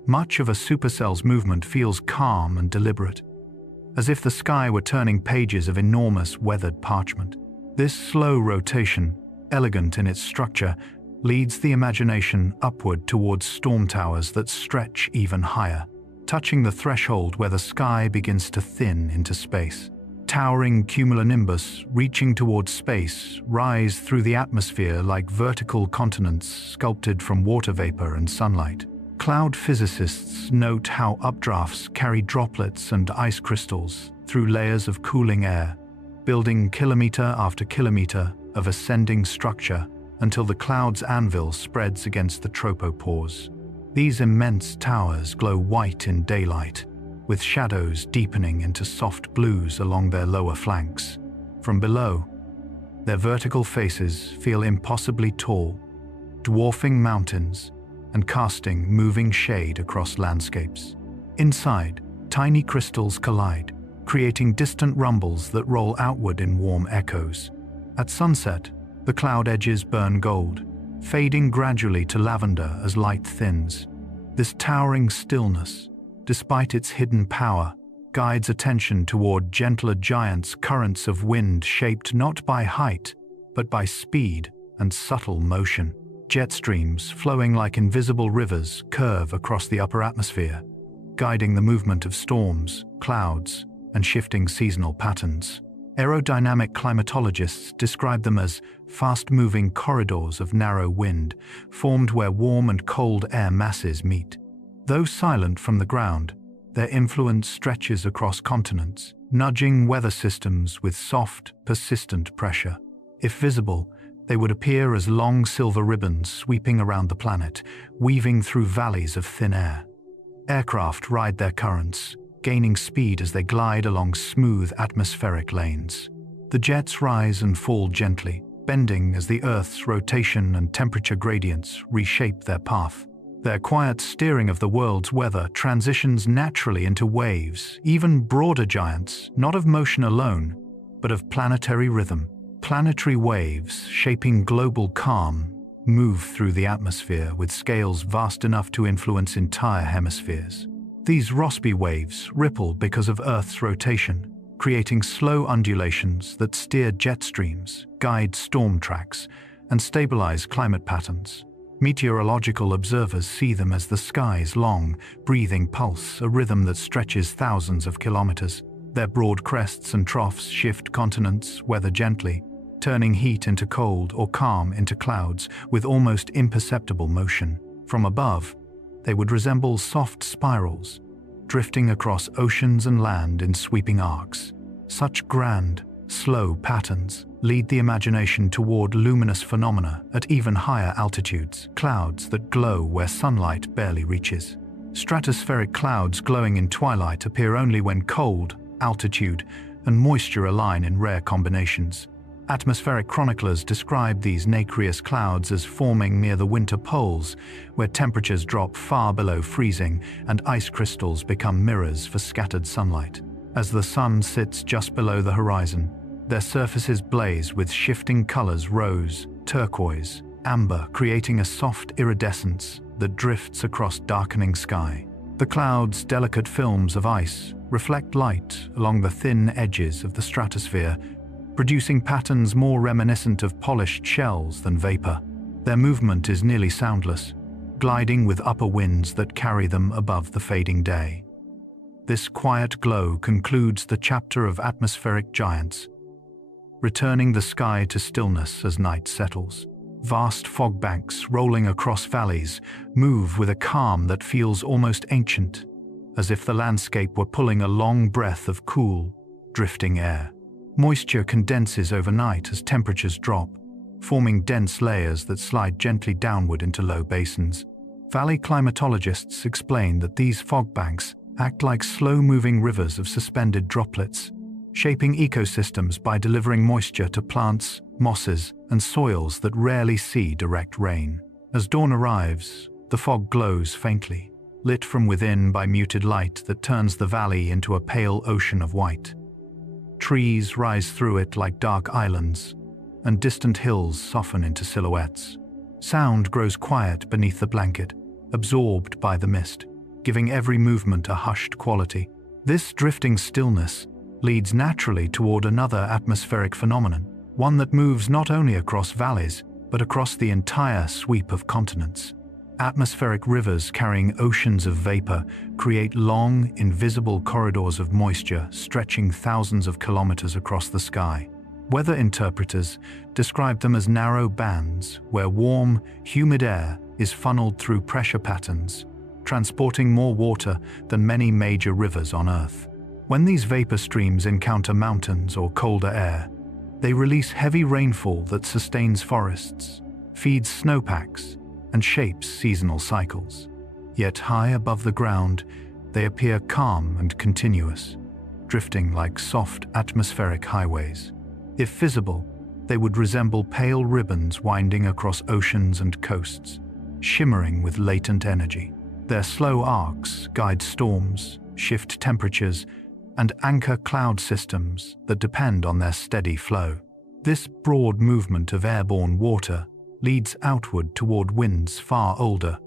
much of a supercell's movement feels calm and deliberate, as if the sky were turning pages of enormous weathered parchment. This slow rotation, elegant in its structure, leads the imagination upward towards storm towers that stretch even higher, touching the threshold where the sky begins to thin into space. Towering cumulonimbus reaching towards space rise through the atmosphere like vertical continents sculpted from water vapor and sunlight. Cloud physicists note how updrafts carry droplets and ice crystals through layers of cooling air, building kilometer after kilometer of ascending structure until the cloud's anvil spreads against the tropopause. These immense towers glow white in daylight, with shadows deepening into soft blues along their lower flanks. From below, their vertical faces feel impossibly tall, dwarfing mountains and casting moving shade across landscapes. Inside, tiny crystals collide, creating distant rumbles that roll outward in warm echoes. At sunset, the cloud edges burn gold, fading gradually to lavender as light thins. This towering stillness, despite its hidden power, guides attention toward gentler giants, currents of wind shaped not by height, but by speed and subtle motion. Jet streams, flowing like invisible rivers, curve across the upper atmosphere, guiding the movement of storms, clouds, and shifting seasonal patterns. Aerodynamic climatologists describe them as fast-moving corridors of narrow wind, formed where warm and cold air masses meet. Though silent from the ground, their influence stretches across continents, nudging weather systems with soft, persistent pressure. If visible, they would appear as long silver ribbons sweeping around the planet, weaving through valleys of thin air. Aircraft ride their currents, gaining speed as they glide along smooth atmospheric lanes. The jets rise and fall gently, bending as the Earth's rotation and temperature gradients reshape their path. Their quiet steering of the world's weather transitions naturally into waves, even broader giants, not of motion alone, but of planetary rhythm. Planetary waves, shaping global calm, move through the atmosphere with scales vast enough to influence entire hemispheres. These Rossby waves ripple because of Earth's rotation, creating slow undulations that steer jet streams, guide storm tracks, and stabilize climate patterns. Meteorological observers see them as the sky's long, breathing pulse, a rhythm that stretches thousands of kilometers. Their broad crests and troughs shift continents' weather gently, turning heat into cold or calm into clouds with almost imperceptible motion. From above, they would resemble soft spirals, drifting across oceans and land in sweeping arcs. Such grand, slow patterns lead the imagination toward luminous phenomena at even higher altitudes, clouds that glow where sunlight barely reaches. Stratospheric clouds glowing in twilight appear only when cold, altitude, and moisture align in rare combinations. Atmospheric chroniclers describe these nacreous clouds as forming near the winter poles, where temperatures drop far below freezing and ice crystals become mirrors for scattered sunlight. As the sun sits just below the horizon, their surfaces blaze with shifting colors: rose, turquoise, amber, creating a soft iridescence that drifts across darkening sky. The clouds, delicate films of ice, reflect light along the thin edges of the stratosphere, producing patterns more reminiscent of polished shells than vapor. Their movement is nearly soundless, gliding with upper winds that carry them above the fading day. This quiet glow concludes the chapter of atmospheric giants, returning the sky to stillness as night settles. Vast fog banks rolling across valleys move with a calm that feels almost ancient, as if the landscape were pulling a long breath of cool, drifting air. Moisture condenses overnight as temperatures drop, forming dense layers that slide gently downward into low basins. Valley climatologists explain that these fog banks act like slow-moving rivers of suspended droplets, shaping ecosystems by delivering moisture to plants, mosses, and soils that rarely see direct rain. As dawn arrives, the fog glows faintly, lit from within by muted light that turns the valley into a pale ocean of white. Trees rise through it like dark islands, and distant hills soften into silhouettes. Sound grows quiet beneath the blanket, absorbed by the mist, giving every movement a hushed quality. This drifting stillness leads naturally toward another atmospheric phenomenon, one that moves not only across valleys, but across the entire sweep of continents. Atmospheric rivers carrying oceans of vapor create long, invisible corridors of moisture stretching thousands of kilometers across the sky. Weather interpreters describe them as narrow bands where warm, humid air is funneled through pressure patterns, transporting more water than many major rivers on Earth. When these vapor streams encounter mountains or colder air, they release heavy rainfall that sustains forests, feeds snowpacks, and shapes seasonal cycles. Yet high above the ground, they appear calm and continuous, drifting like soft atmospheric highways. If visible, they would resemble pale ribbons winding across oceans and coasts, shimmering with latent energy. Their slow arcs guide storms, shift temperatures, and anchor cloud systems that depend on their steady flow. This broad movement of airborne water leads outward toward winds far older,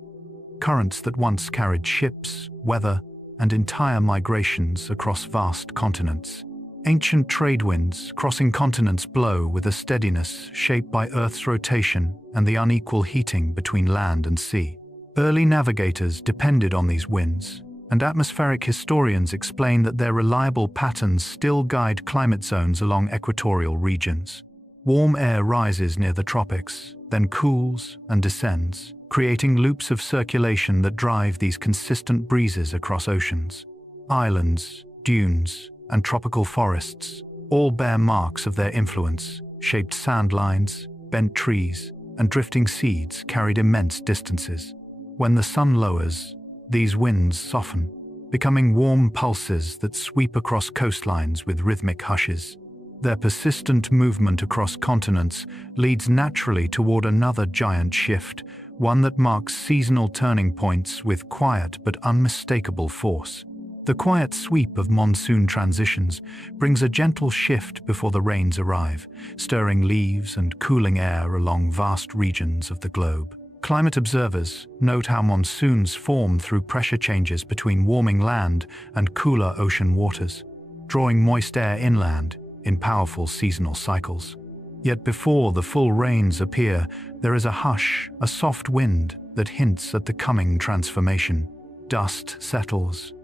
currents that once carried ships, weather, and entire migrations across vast continents. Ancient trade winds crossing continents blow with a steadiness shaped by Earth's rotation and the unequal heating between land and sea. Early navigators depended on these winds, and atmospheric historians explain that their reliable patterns still guide climate zones along equatorial regions. Warm air rises near the tropics, then cools and descends, creating loops of circulation that drive these consistent breezes across oceans. Islands, dunes, and tropical forests all bear marks of their influence. Shaped sand lines, bent trees, and drifting seeds carried immense distances. When the sun lowers, these winds soften, becoming warm pulses that sweep across coastlines with rhythmic hushes. Their persistent movement across continents leads naturally toward another giant shift, one that marks seasonal turning points with quiet but unmistakable force. The quiet sweep of monsoon transitions brings a gentle shift before the rains arrive, stirring leaves and cooling air along vast regions of the globe. Climate observers note how monsoons form through pressure changes between warming land and cooler ocean waters, drawing moist air inland in powerful seasonal cycles. Yet before the full rains appear, there is a hush, a soft wind that hints at the coming transformation. Dust settles,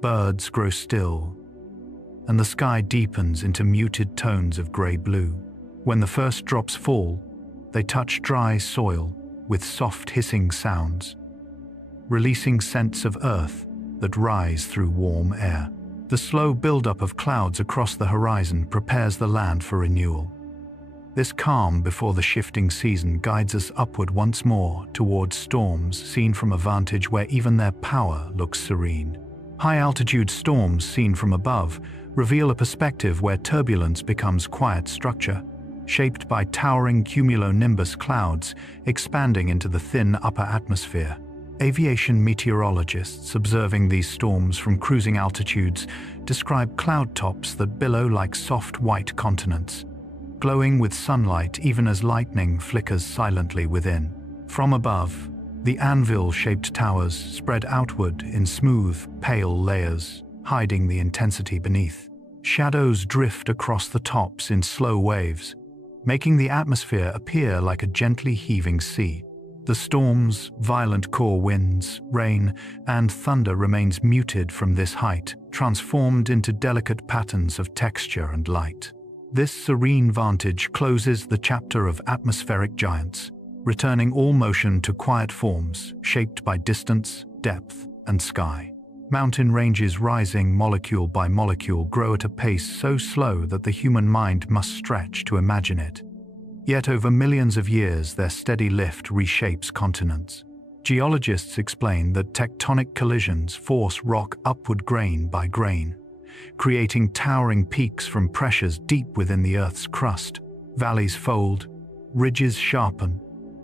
birds grow still, and the sky deepens into muted tones of grey-blue. When the first drops fall, they touch dry soil with soft hissing sounds, releasing scents of earth that rise through warm air. The slow buildup of clouds across the horizon prepares the land for renewal. This calm before the shifting season guides us upward once more towards storms seen from a vantage where even their power looks serene. High-altitude storms seen from above reveal a perspective where turbulence becomes quiet structure, shaped by towering cumulonimbus clouds expanding into the thin upper atmosphere. Aviation meteorologists observing these storms from cruising altitudes describe cloud tops that billow like soft white continents, glowing with sunlight even as lightning flickers silently within. From above, the anvil-shaped towers spread outward in smooth, pale layers, hiding the intensity beneath. Shadows drift across the tops in slow waves, making the atmosphere appear like a gently heaving sea. The storm's violent core winds, rain, and thunder remains muted from this height, transformed into delicate patterns of texture and light. This serene vantage closes the chapter of atmospheric giants, returning all motion to quiet forms shaped by distance, depth, and sky. Mountain ranges rising molecule by molecule grow at a pace so slow that the human mind must stretch to imagine it. Yet over millions of years, their steady lift reshapes continents. Geologists explain that tectonic collisions force rock upward grain by grain, creating towering peaks from pressures deep within the Earth's crust. Valleys fold, ridges sharpen,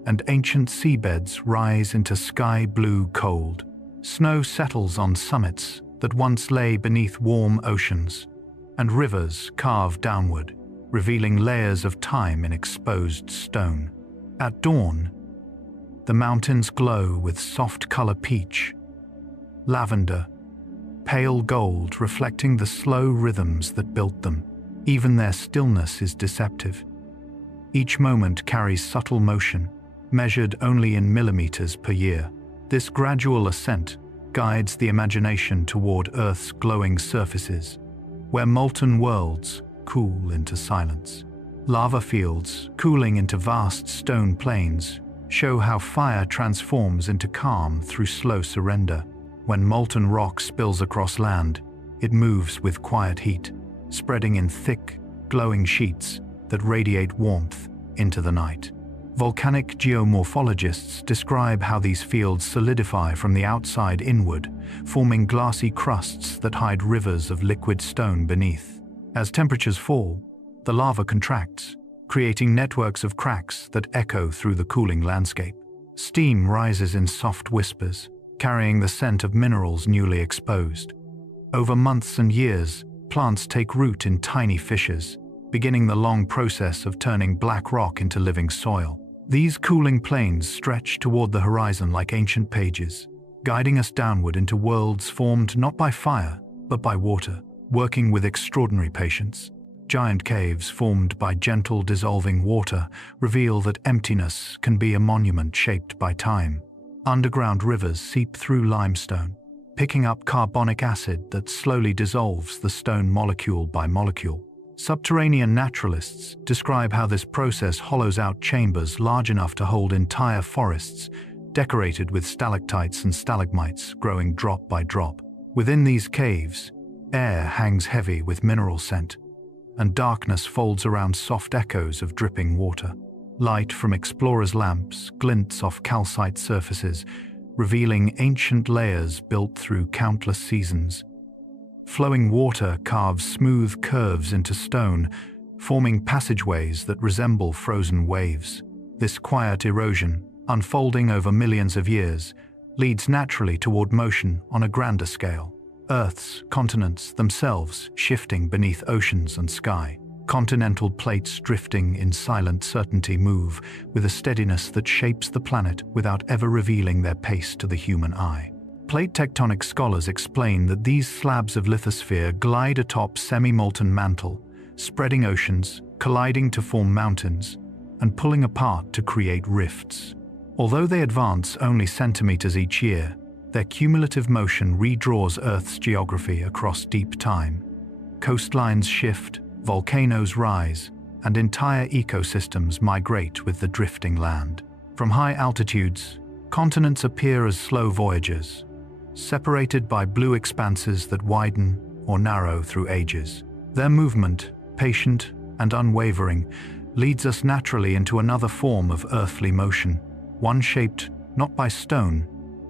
and ancient seabeds rise into sky-blue cold. Snow settles on summits that once lay beneath warm oceans, and rivers carve downward, revealing layers of time in exposed stone. At dawn, the mountains glow with soft color peach, lavender, pale gold reflecting the slow rhythms that built them. Even their stillness is deceptive. Each moment carries subtle motion, measured only in millimeters per year. This gradual ascent guides the imagination toward Earth's glowing surfaces, where molten worlds cool into silence. Lava fields, cooling into vast stone plains, show how fire transforms into calm through slow surrender. When molten rock spills across land, it moves with quiet heat, spreading in thick, glowing sheets that radiate warmth into the night. Volcanic geomorphologists describe how these fields solidify from the outside inward, forming glassy crusts that hide rivers of liquid stone beneath. As temperatures fall, the lava contracts, creating networks of cracks that echo through the cooling landscape. Steam rises in soft whispers, carrying the scent of minerals newly exposed. Over months and years, plants take root in tiny fissures, beginning the long process of turning black rock into living soil. These cooling plains stretch toward the horizon like ancient pages, guiding us downward into worlds formed not by fire, but by water, working with extraordinary patience. Giant caves formed by gentle dissolving water reveal that emptiness can be a monument shaped by time. Underground rivers seep through limestone, picking up carbonic acid that slowly dissolves the stone molecule by molecule. Subterranean naturalists describe how this process hollows out chambers large enough to hold entire forests, decorated with stalactites and stalagmites growing drop by drop. Within these caves, air hangs heavy with mineral scent, and darkness folds around soft echoes of dripping water. Light from explorers' lamps glints off calcite surfaces, revealing ancient layers built through countless seasons. Flowing water carves smooth curves into stone, forming passageways that resemble frozen waves. This quiet erosion, unfolding over millions of years, leads naturally toward motion on a grander scale. Earth's continents themselves shifting beneath oceans and sky. Continental plates drifting in silent certainty move with a steadiness that shapes the planet without ever revealing their pace to the human eye. Plate tectonic scholars explain that these slabs of lithosphere glide atop semi-molten mantle, spreading oceans, colliding to form mountains, and pulling apart to create rifts. Although they advance only centimeters each year, their cumulative motion redraws Earth's geography across deep time. Coastlines shift, volcanoes rise, and entire ecosystems migrate with the drifting land. From high altitudes, continents appear as slow voyagers, separated by blue expanses that widen or narrow through ages. Their movement, patient and unwavering, leads us naturally into another form of earthly motion, one shaped not by stone,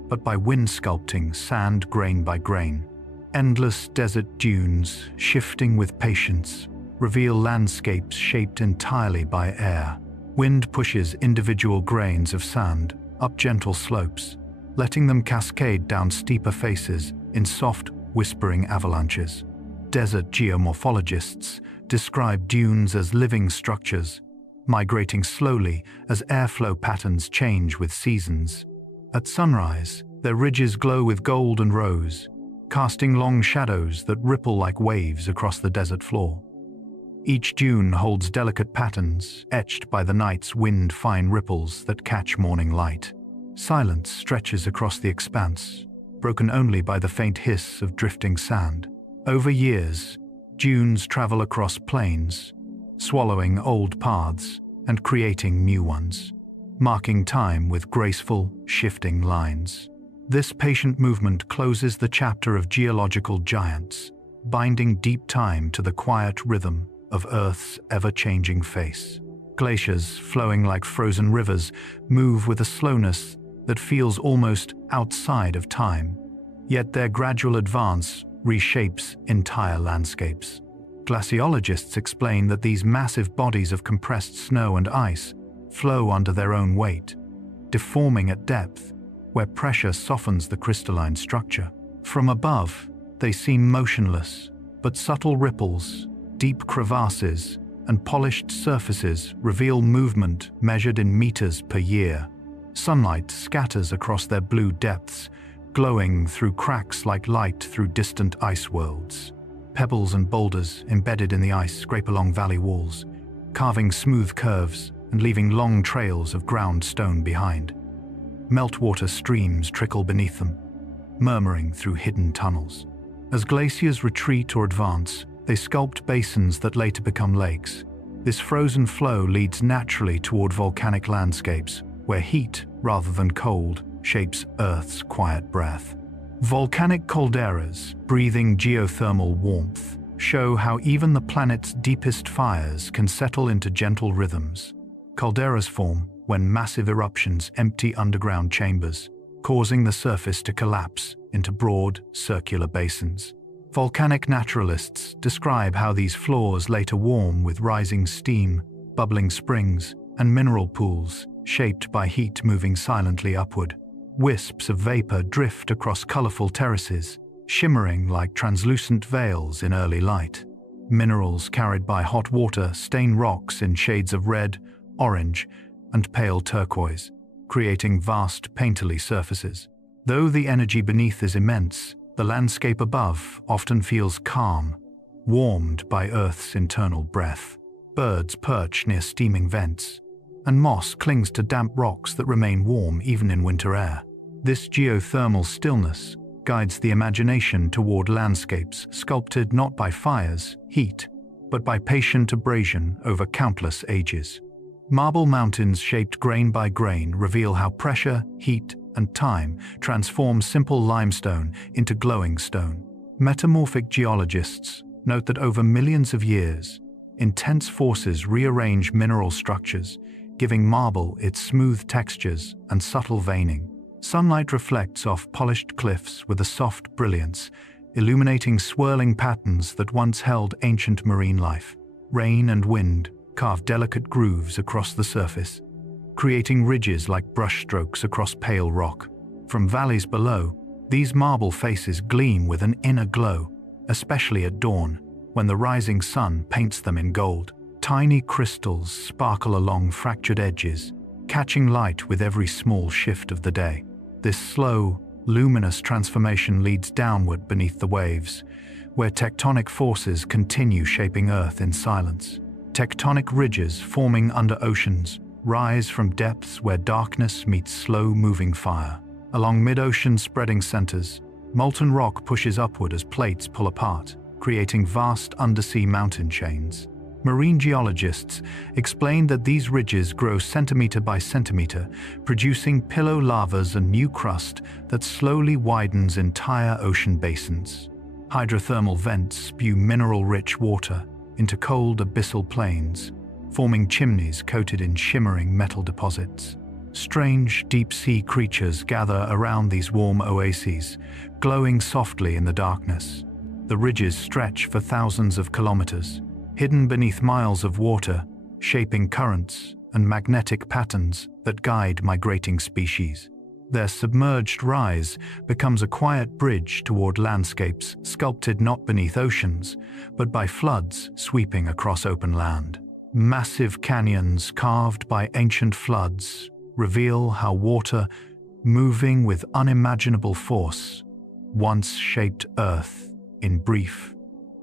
but by wind sculpting sand grain by grain. Endless desert dunes, shifting with patience, reveal landscapes shaped entirely by air. Wind pushes individual grains of sand up gentle slopes, letting them cascade down steeper faces in soft, whispering avalanches. Desert geomorphologists describe dunes as living structures, migrating slowly as airflow patterns change with seasons. At sunrise, their ridges glow with gold and rose, casting long shadows that ripple like waves across the desert floor. Each dune holds delicate patterns etched by the night's wind-fine ripples that catch morning light. Silence stretches across the expanse, broken only by the faint hiss of drifting sand. Over years, dunes travel across plains, swallowing old paths and creating new ones, marking time with graceful, shifting lines. This patient movement closes the chapter of geological giants, binding deep time to the quiet rhythm of Earth's ever-changing face. Glaciers, flowing like frozen rivers, move with a slowness that feels almost outside of time, yet their gradual advance reshapes entire landscapes. Glaciologists explain that these massive bodies of compressed snow and ice flow under their own weight, deforming at depth, where pressure softens the crystalline structure. From above, they seem motionless, but subtle ripples, deep crevasses, and polished surfaces reveal movement measured in meters per year. Sunlight scatters across their blue depths, glowing through cracks like light through distant ice worlds. Pebbles and boulders embedded in the ice scrape along valley walls, carving smooth curves and leaving long trails of ground stone behind. Meltwater streams trickle beneath them, murmuring through hidden tunnels. As glaciers retreat or advance, they sculpt basins that later become lakes. This frozen flow leads naturally toward volcanic landscapes, where heat, rather than cold, shapes Earth's quiet breath. Volcanic calderas, breathing geothermal warmth, show how even the planet's deepest fires can settle into gentle rhythms. Calderas form when massive eruptions empty underground chambers, causing the surface to collapse into broad, circular basins. Volcanic naturalists describe how these floors later warm with rising steam, bubbling springs, and mineral pools shaped by heat moving silently upward. Wisps of vapor drift across colorful terraces, shimmering like translucent veils in early light. Minerals carried by hot water stain rocks in shades of red, orange, and pale turquoise, creating vast painterly surfaces. Though the energy beneath is immense, the landscape above often feels calm, warmed by Earth's internal breath. Birds perch near steaming vents, and moss clings to damp rocks that remain warm even in winter air. This geothermal stillness guides the imagination toward landscapes sculpted not by fires, heat, but by patient abrasion over countless ages. Marble mountains shaped grain by grain reveal how pressure, heat, and time transform simple limestone into glowing stone. Metamorphic geologists note that over millions of years, intense forces rearrange mineral structures, giving marble its smooth textures and subtle veining. Sunlight reflects off polished cliffs with a soft brilliance, illuminating swirling patterns that once held ancient marine life. Rain and wind carve delicate grooves across the surface, creating ridges like brushstrokes across pale rock. From valleys below, these marble faces gleam with an inner glow, especially at dawn, when the rising sun paints them in gold. Tiny crystals sparkle along fractured edges, catching light with every small shift of the day. This slow, luminous transformation leads downward beneath the waves, where tectonic forces continue shaping Earth in silence. Tectonic ridges forming under oceans rise from depths where darkness meets slow-moving fire. Along mid-ocean spreading centers, molten rock pushes upward as plates pull apart, creating vast undersea mountain chains. Marine geologists explain that these ridges grow centimeter by centimeter, producing pillow lavas and new crust that slowly widens entire ocean basins. Hydrothermal vents spew mineral-rich water into cold abyssal plains, forming chimneys coated in shimmering metal deposits. Strange deep-sea creatures gather around these warm oases, glowing softly in the darkness. The ridges stretch for thousands of kilometers, hidden beneath miles of water, shaping currents and magnetic patterns that guide migrating species. Their submerged rise becomes a quiet bridge toward landscapes sculpted not beneath oceans, but by floods sweeping across open land. Massive canyons carved by ancient floods reveal how water, moving with unimaginable force, once shaped Earth in brief,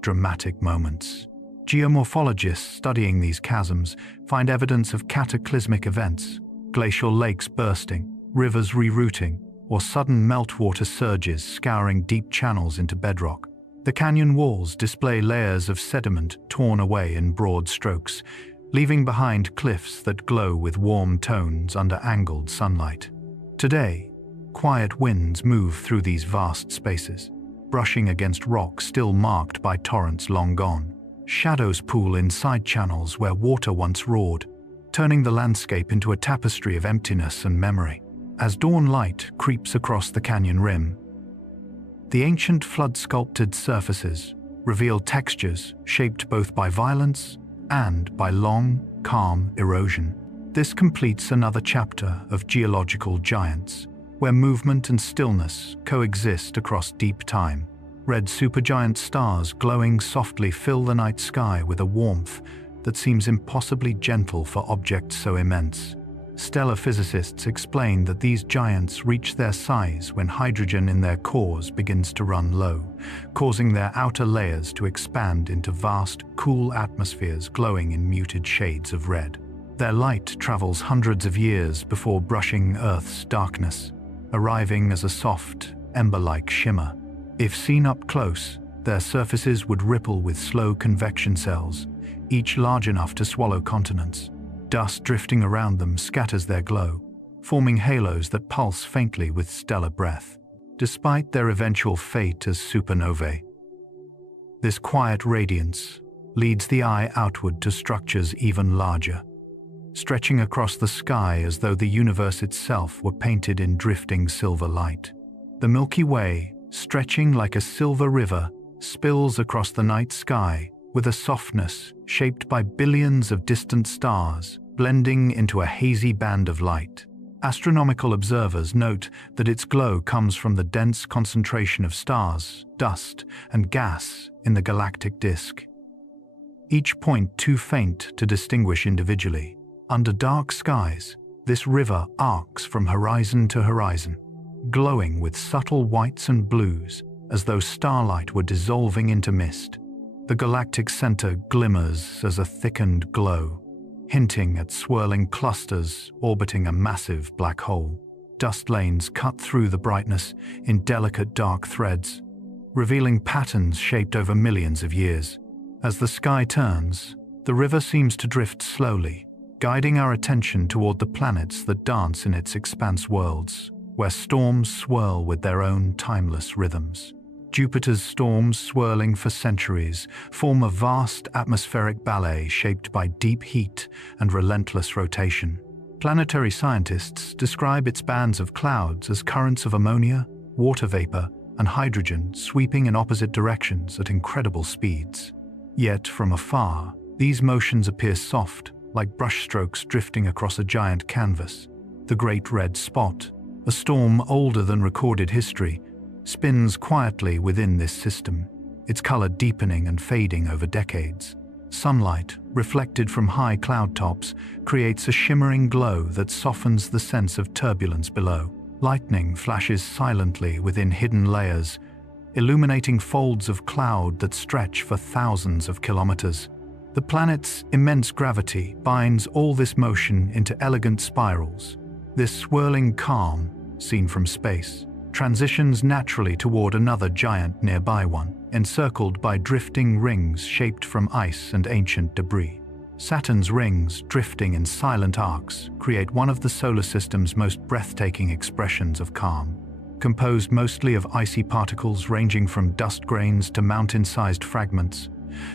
dramatic moments. Geomorphologists studying these chasms find evidence of cataclysmic events, glacial lakes bursting, rivers rerouting, or sudden meltwater surges scouring deep channels into bedrock. The canyon walls display layers of sediment torn away in broad strokes, leaving behind cliffs that glow with warm tones under angled sunlight. Today, quiet winds move through these vast spaces, brushing against rock still marked by torrents long gone. Shadows pool in side channels where water once roared, turning the landscape into a tapestry of emptiness and memory. As dawn light creeps across the canyon rim, the ancient flood-sculpted surfaces reveal textures shaped both by violence and by long, calm erosion. This completes another chapter of geological giants, where movement and stillness coexist across deep time. Red supergiant stars glowing softly fill the night sky with a warmth that seems impossibly gentle for objects so immense. Stellar physicists explain that these giants reach their size when hydrogen in their cores begins to run low, causing their outer layers to expand into vast, cool atmospheres glowing in muted shades of red. Their light travels hundreds of years before brushing Earth's darkness, arriving as a soft, ember-like shimmer. If seen up close, their surfaces would ripple with slow convection cells, each large enough to swallow continents. Dust drifting around them scatters their glow, forming halos that pulse faintly with stellar breath. Despite their eventual fate as supernovae, this quiet radiance leads the eye outward to structures even larger. stretching across the sky as though the universe itself were painted in drifting silver light. The Milky Way, stretching like a silver river, spills across the night sky with a softness shaped by billions of distant stars, blending into a hazy band of light. Astronomical observers note that its glow comes from the dense concentration of stars, dust, and gas in the galactic disk, each point too faint to distinguish individually. Under dark skies, this river arcs from horizon to horizon, glowing with subtle whites and blues as though starlight were dissolving into mist. The galactic center glimmers as a thickened glow, hinting at swirling clusters orbiting a massive black hole. Dust lanes cut through the brightness in delicate dark threads, revealing patterns shaped over millions of years. As the sky turns, the river seems to drift slowly, guiding our attention toward the planets that dance in its expanse worlds, where storms swirl with their own timeless rhythms. Jupiter's storms, swirling for centuries, form a vast atmospheric ballet shaped by deep heat and relentless rotation. Planetary scientists describe its bands of clouds as currents of ammonia, water vapor, and hydrogen sweeping in opposite directions at incredible speeds. Yet, from afar, these motions appear soft, like brushstrokes drifting across a giant canvas. The Great Red Spot, a storm older than recorded history, spins quietly within this system, its color deepening and fading over decades. Sunlight, reflected from high cloud tops, creates a shimmering glow that softens the sense of turbulence below. Lightning flashes silently within hidden layers, illuminating folds of cloud that stretch for thousands of kilometers. The planet's immense gravity binds all this motion into elegant spirals. This swirling calm, seen from space, transitions naturally toward another giant nearby one, encircled by drifting rings shaped from ice and ancient debris. Saturn's rings, drifting in silent arcs, create one of the solar system's most breathtaking expressions of calm. Composed mostly of icy particles ranging from dust grains to mountain-sized fragments,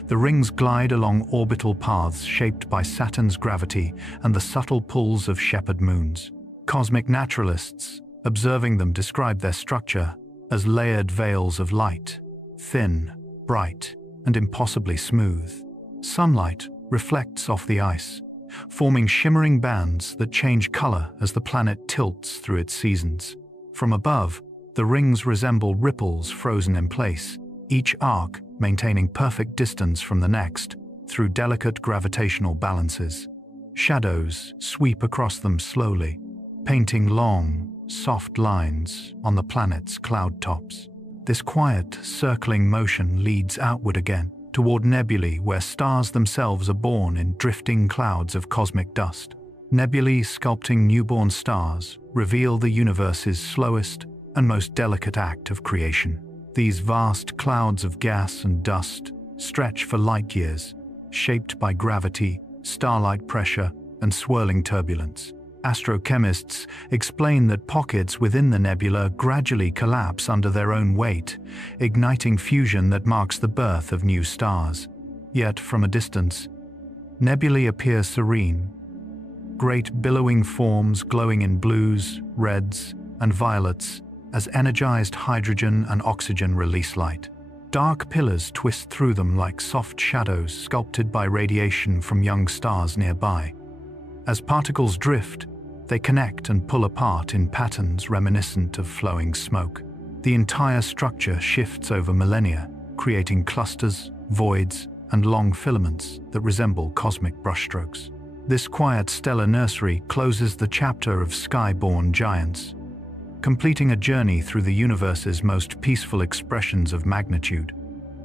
the rings glide along orbital paths shaped by Saturn's gravity and the subtle pulls of shepherd moons. Cosmic naturalists, observing them, describe their structure as layered veils of light, thin, bright, and impossibly smooth. Sunlight reflects off the ice, forming shimmering bands that change color as the planet tilts through its seasons. From above, the rings resemble ripples frozen in place, each arc maintaining perfect distance from the next through delicate gravitational balances. Shadows sweep across them slowly, painting long, soft lines on the planet's cloud tops. This quiet, circling motion leads outward again, toward nebulae where stars themselves are born in drifting clouds of cosmic dust. Nebulae sculpting newborn stars reveal the universe's slowest and most delicate act of creation. These vast clouds of gas and dust stretch for light years, shaped by gravity, starlight pressure, and swirling turbulence. Astrochemists explain that pockets within the nebula gradually collapse under their own weight, igniting fusion that marks the birth of new stars. Yet, from a distance, nebulae appear serene, great billowing forms glowing in blues, reds, and violets as energized hydrogen and oxygen release light. Dark pillars twist through them like soft shadows sculpted by radiation from young stars nearby. As particles drift, they connect and pull apart in patterns reminiscent of flowing smoke. The entire structure shifts over millennia, creating clusters, voids, and long filaments that resemble cosmic brushstrokes. This quiet stellar nursery closes the chapter of sky-born giants, completing a journey through the universe's most peaceful expressions of magnitude.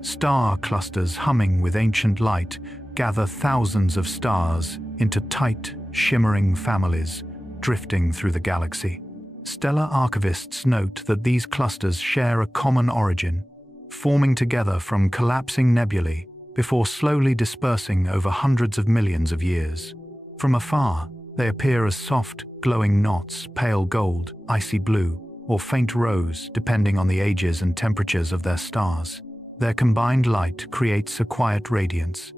Star clusters humming with ancient light gather thousands of stars into tight, shimmering families, drifting through the galaxy. Stellar archivists note that these clusters share a common origin, forming together from collapsing nebulae before slowly dispersing over hundreds of millions of years. From afar, they appear as soft, glowing knots, pale gold, icy blue, or faint rose, depending on the ages and temperatures of their stars. Their combined light creates a quiet radiance,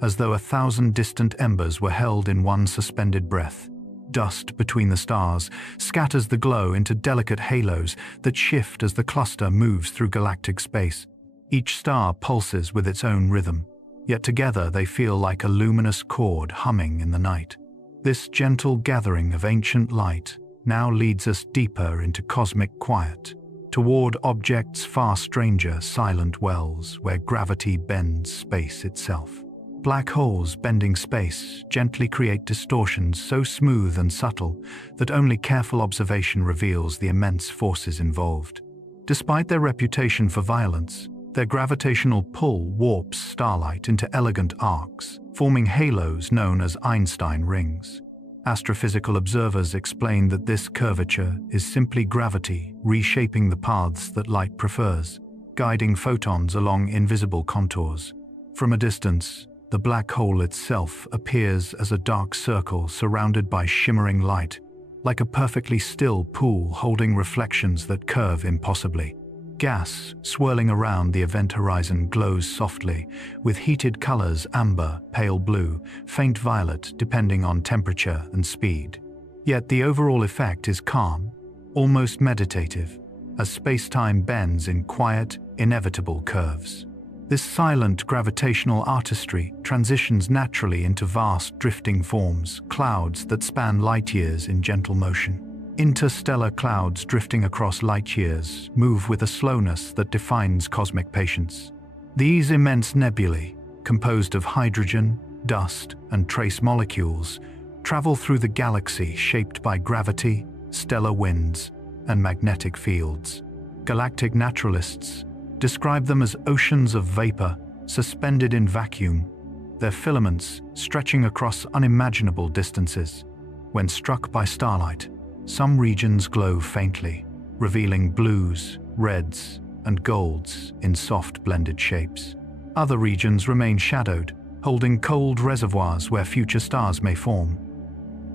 as though 1,000 distant embers were held in one suspended breath. Dust between the stars scatters the glow into delicate halos that shift as the cluster moves through galactic space. Each star pulses with its own rhythm, yet together they feel like a luminous chord humming in the night. This gentle gathering of ancient light now leads us deeper into cosmic quiet, toward objects far stranger, silent wells where gravity bends space itself. Black holes bending space gently create distortions so smooth and subtle that only careful observation reveals the immense forces involved. Despite their reputation for violence, their gravitational pull warps starlight into elegant arcs, forming halos known as Einstein rings. Astrophysical observers explain that this curvature is simply gravity reshaping the paths that light prefers, guiding photons along invisible contours. From a distance, the black hole itself appears as a dark circle surrounded by shimmering light, like a perfectly still pool holding reflections that curve impossibly. Gas swirling around the event horizon glows softly, with heated colors amber, pale blue, faint violet depending on temperature and speed. Yet the overall effect is calm, almost meditative, as space-time bends in quiet, inevitable curves. This silent gravitational artistry transitions naturally into vast drifting forms, clouds that span light-years in gentle motion. Interstellar clouds drifting across light years move with a slowness that defines cosmic patience. These immense nebulae, composed of hydrogen, dust, and trace molecules, travel through the galaxy shaped by gravity, stellar winds, and magnetic fields. Galactic naturalists describe them as oceans of vapor suspended in vacuum, their filaments stretching across unimaginable distances. When struck by starlight, some regions glow faintly, revealing blues, reds, and golds in soft blended shapes. Other regions remain shadowed, holding cold reservoirs where future stars may form.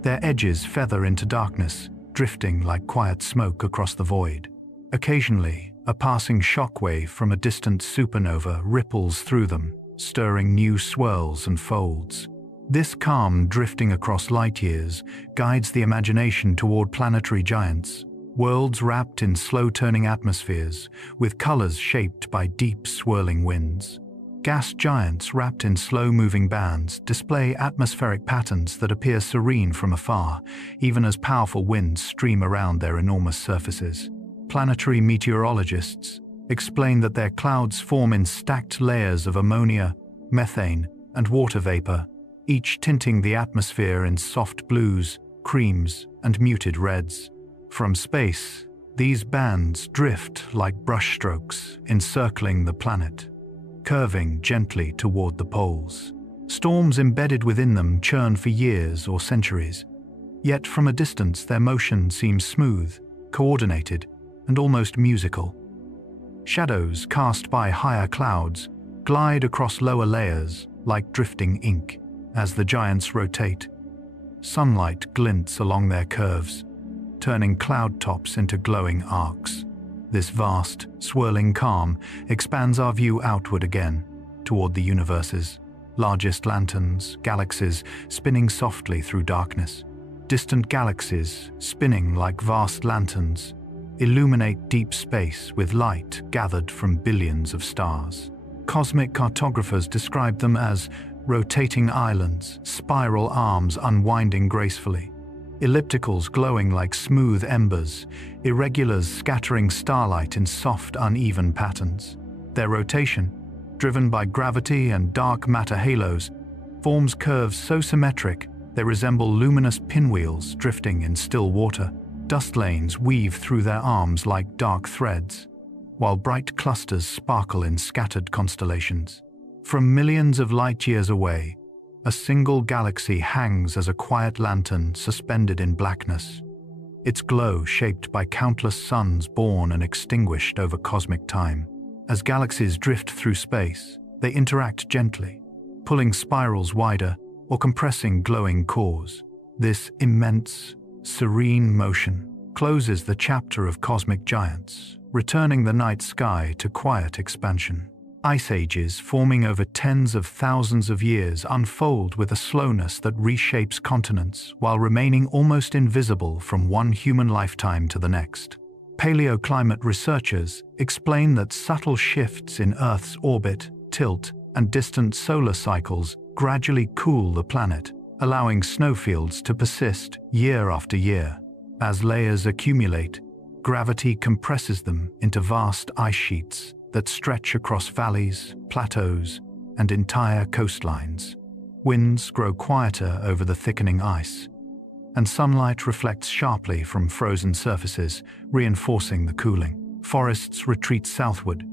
Their edges feather into darkness, drifting like quiet smoke across the void. Occasionally, a passing shockwave from a distant supernova ripples through them, stirring new swirls and folds. This calm drifting across light years guides the imagination toward planetary giants, worlds wrapped in slow-turning atmospheres, with colors shaped by deep swirling winds. Gas giants wrapped in slow-moving bands display atmospheric patterns that appear serene from afar, even as powerful winds stream around their enormous surfaces. Planetary meteorologists explain that their clouds form in stacked layers of ammonia, methane, and water vapor, each tinting the atmosphere in soft blues, creams, and muted reds. From space, these bands drift like brushstrokes encircling the planet, curving gently toward the poles. Storms embedded within them churn for years or centuries, yet from a distance their motion seems smooth, coordinated, and almost musical. Shadows cast by higher clouds glide across lower layers like drifting ink. As the giants rotate, sunlight glints along their curves, turning cloud tops into glowing arcs. This vast, swirling calm expands our view outward again, toward the universe's largest lanterns, galaxies spinning softly through darkness. Distant galaxies, spinning like vast lanterns, illuminate deep space with light gathered from billions of stars. Cosmic cartographers describe them as rotating islands, spiral arms unwinding gracefully, ellipticals glowing like smooth embers, irregulars scattering starlight in soft, uneven patterns. Their rotation, driven by gravity and dark matter halos, forms curves so symmetric they resemble luminous pinwheels drifting in still water. Dust lanes weave through their arms like dark threads, while bright clusters sparkle in scattered constellations. From millions of light-years away, a single galaxy hangs as a quiet lantern suspended in blackness, its glow shaped by countless suns born and extinguished over cosmic time. As galaxies drift through space, they interact gently, pulling spirals wider or compressing glowing cores. This immense, serene motion closes the chapter of cosmic giants, returning the night sky to quiet expansion. Ice ages forming over tens of thousands of years unfold with a slowness that reshapes continents while remaining almost invisible from one human lifetime to the next. Paleoclimate researchers explain that subtle shifts in Earth's orbit, tilt, and distant solar cycles gradually cool the planet, allowing snowfields to persist year after year. As layers accumulate, gravity compresses them into vast ice sheets that stretch across valleys, plateaus, and entire coastlines. Winds grow quieter over the thickening ice, and sunlight reflects sharply from frozen surfaces, reinforcing the cooling. Forests retreat southward,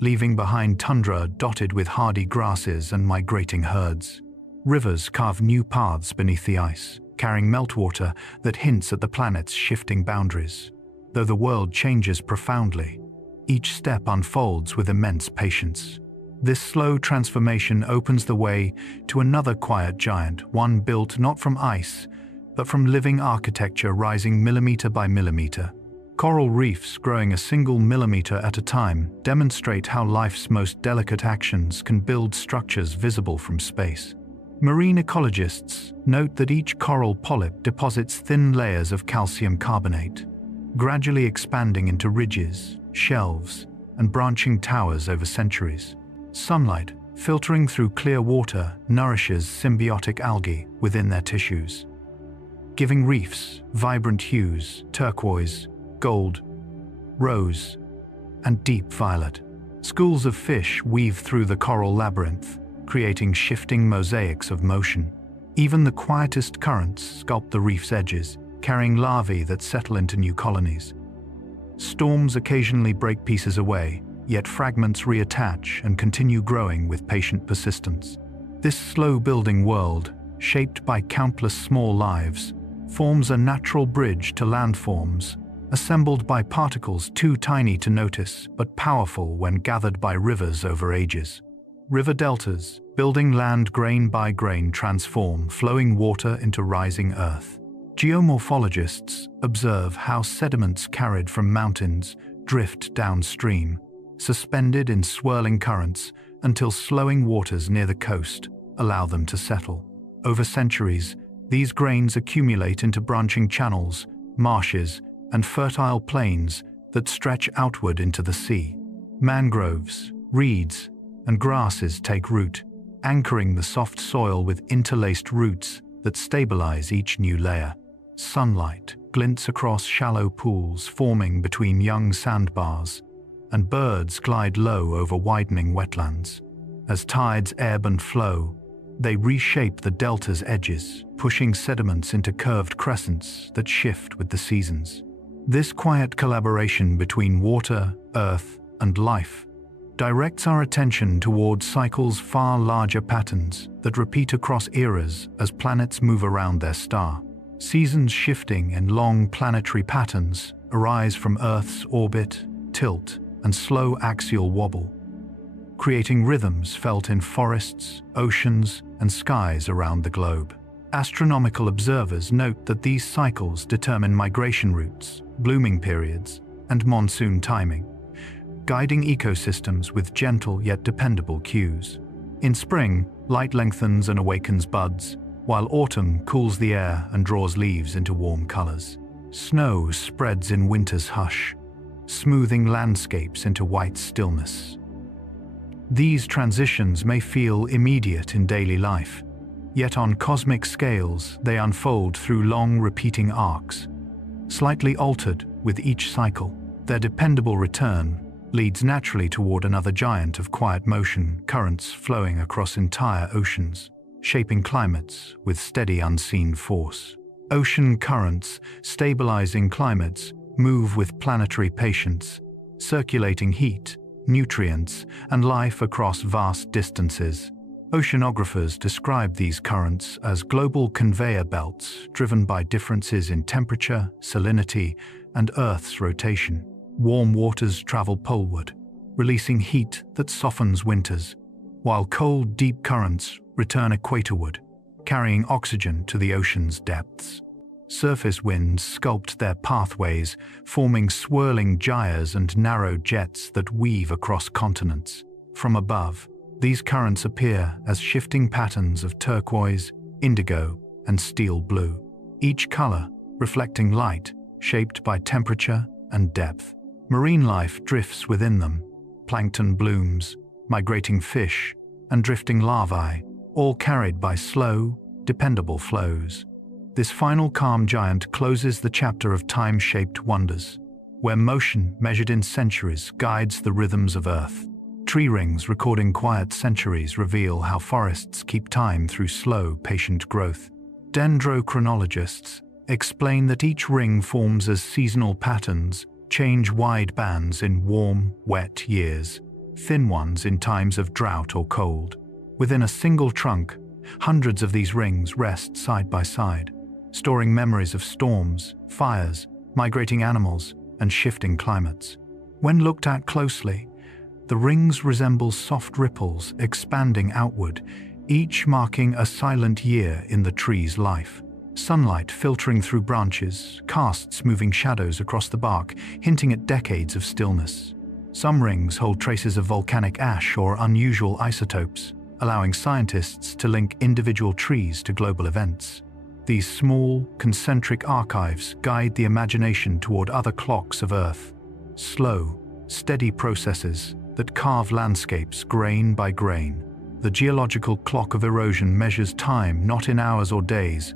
leaving behind tundra dotted with hardy grasses and migrating herds. Rivers carve new paths beneath the ice, carrying meltwater that hints at the planet's shifting boundaries. Though the world changes profoundly, each step unfolds with immense patience. This slow transformation opens the way to another quiet giant, one built not from ice, but from living architecture rising millimeter by millimeter. Coral reefs growing a single millimeter at a time demonstrate how life's most delicate actions can build structures visible from space. Marine ecologists note that each coral polyp deposits thin layers of calcium carbonate, gradually expanding into ridges, shelves, and branching towers over centuries. Sunlight, filtering through clear water, nourishes symbiotic algae within their tissues, giving reefs vibrant hues: turquoise, gold, rose, and deep violet. Schools of fish weave through the coral labyrinth, creating shifting mosaics of motion. Even the quietest currents sculpt the reef's edges, carrying larvae that settle into new colonies. Storms occasionally break pieces away, yet fragments reattach and continue growing with patient persistence. This slow-building world, shaped by countless small lives, forms a natural bridge to landforms, assembled by particles too tiny to notice but powerful when gathered by rivers over ages. River deltas, building land grain by grain, transform flowing water into rising earth. Geomorphologists observe how sediments carried from mountains drift downstream, suspended in swirling currents until slowing waters near the coast allow them to settle. Over centuries, these grains accumulate into branching channels, marshes, and fertile plains that stretch outward into the sea. Mangroves, reeds, and grasses take root, anchoring the soft soil with interlaced roots that stabilize each new layer. Sunlight glints across shallow pools forming between young sandbars, and birds glide low over widening wetlands. As tides ebb and flow, they reshape the delta's edges, pushing sediments into curved crescents that shift with the seasons. This quiet collaboration between water, earth, and life directs our attention towards cycles' far larger patterns that repeat across eras as planets move around their star. Seasons shifting in long planetary patterns arise from Earth's orbit, tilt, and slow axial wobble, creating rhythms felt in forests, oceans, and skies around the globe. Astronomical observers note that these cycles determine migration routes, blooming periods, and monsoon timing, guiding ecosystems with gentle yet dependable cues. In spring, light lengthens and awakens buds, while autumn cools the air and draws leaves into warm colors. Snow spreads in winter's hush, smoothing landscapes into white stillness. These transitions may feel immediate in daily life, yet on cosmic scales they unfold through long repeating arcs, slightly altered with each cycle. Their dependable return leads naturally toward another giant of quiet motion, currents flowing across entire oceans, shaping climates with steady unseen force. Ocean currents, stabilizing climates, move with planetary patience, circulating heat, nutrients, and life across vast distances. Oceanographers describe these currents as global conveyor belts driven by differences in temperature, salinity, and Earth's rotation. Warm waters travel poleward, releasing heat that softens winters, while cold, deep currents return equatorward, carrying oxygen to the ocean's depths. Surface winds sculpt their pathways, forming swirling gyres and narrow jets that weave across continents. From above, these currents appear as shifting patterns of turquoise, indigo, and steel blue, each color reflecting light, shaped by temperature and depth. Marine life drifts within them: plankton blooms, migrating fish, and drifting larvae, all carried by slow, dependable flows. This final calm giant closes the chapter of time-shaped wonders, where motion measured in centuries guides the rhythms of Earth. Tree rings recording quiet centuries reveal how forests keep time through slow, patient growth. Dendrochronologists explain that each ring forms as seasonal patterns, change wide bands in warm, wet years, thin ones in times of drought or cold. Within a single trunk, hundreds of these rings rest side by side, storing memories of storms, fires, migrating animals, and shifting climates. When looked at closely, the rings resemble soft ripples expanding outward, each marking a silent year in the tree's life. Sunlight filtering through branches casts moving shadows across the bark, hinting at decades of stillness. Some rings hold traces of volcanic ash or unusual isotopes, allowing scientists to link individual trees to global events. These small, concentric archives guide the imagination toward other clocks of Earth, slow, steady processes that carve landscapes grain by grain. The geological clock of erosion measures time not in hours or days,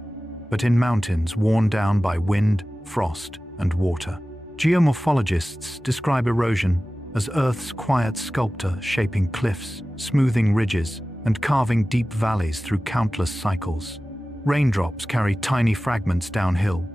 but in mountains worn down by wind, frost, and water. Geomorphologists describe erosion as Earth's quiet sculptor shaping cliffs, smoothing ridges, and carving deep valleys through countless cycles. Raindrops carry tiny fragments downhill,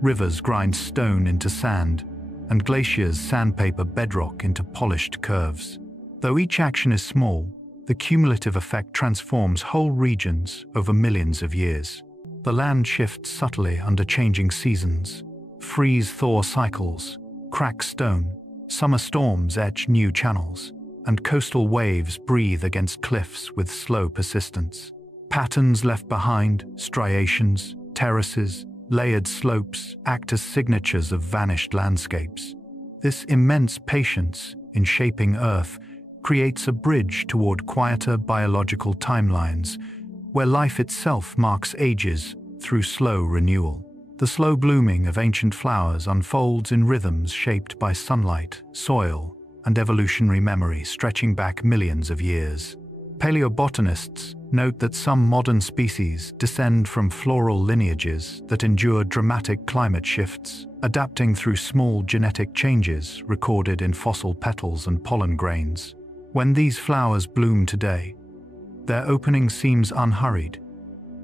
rivers grind stone into sand, and glaciers sandpaper bedrock into polished curves. Though each action is small, the cumulative effect transforms whole regions over millions of years. The land shifts subtly under changing seasons. Freeze-thaw cycles crack stone, summer storms etch new channels, and coastal waves breathe against cliffs with slow persistence. Patterns left behind, striations, terraces, layered slopes act as signatures of vanished landscapes. This immense patience in shaping Earth creates a bridge toward quieter biological timelines, where life itself marks ages through slow renewal. The slow blooming of ancient flowers unfolds in rhythms shaped by sunlight, soil, and evolutionary memory stretching back millions of years. Paleobotanists note that some modern species descend from floral lineages that endure dramatic climate shifts, adapting through small genetic changes recorded in fossil petals and pollen grains. When these flowers bloom today, their opening seems unhurried,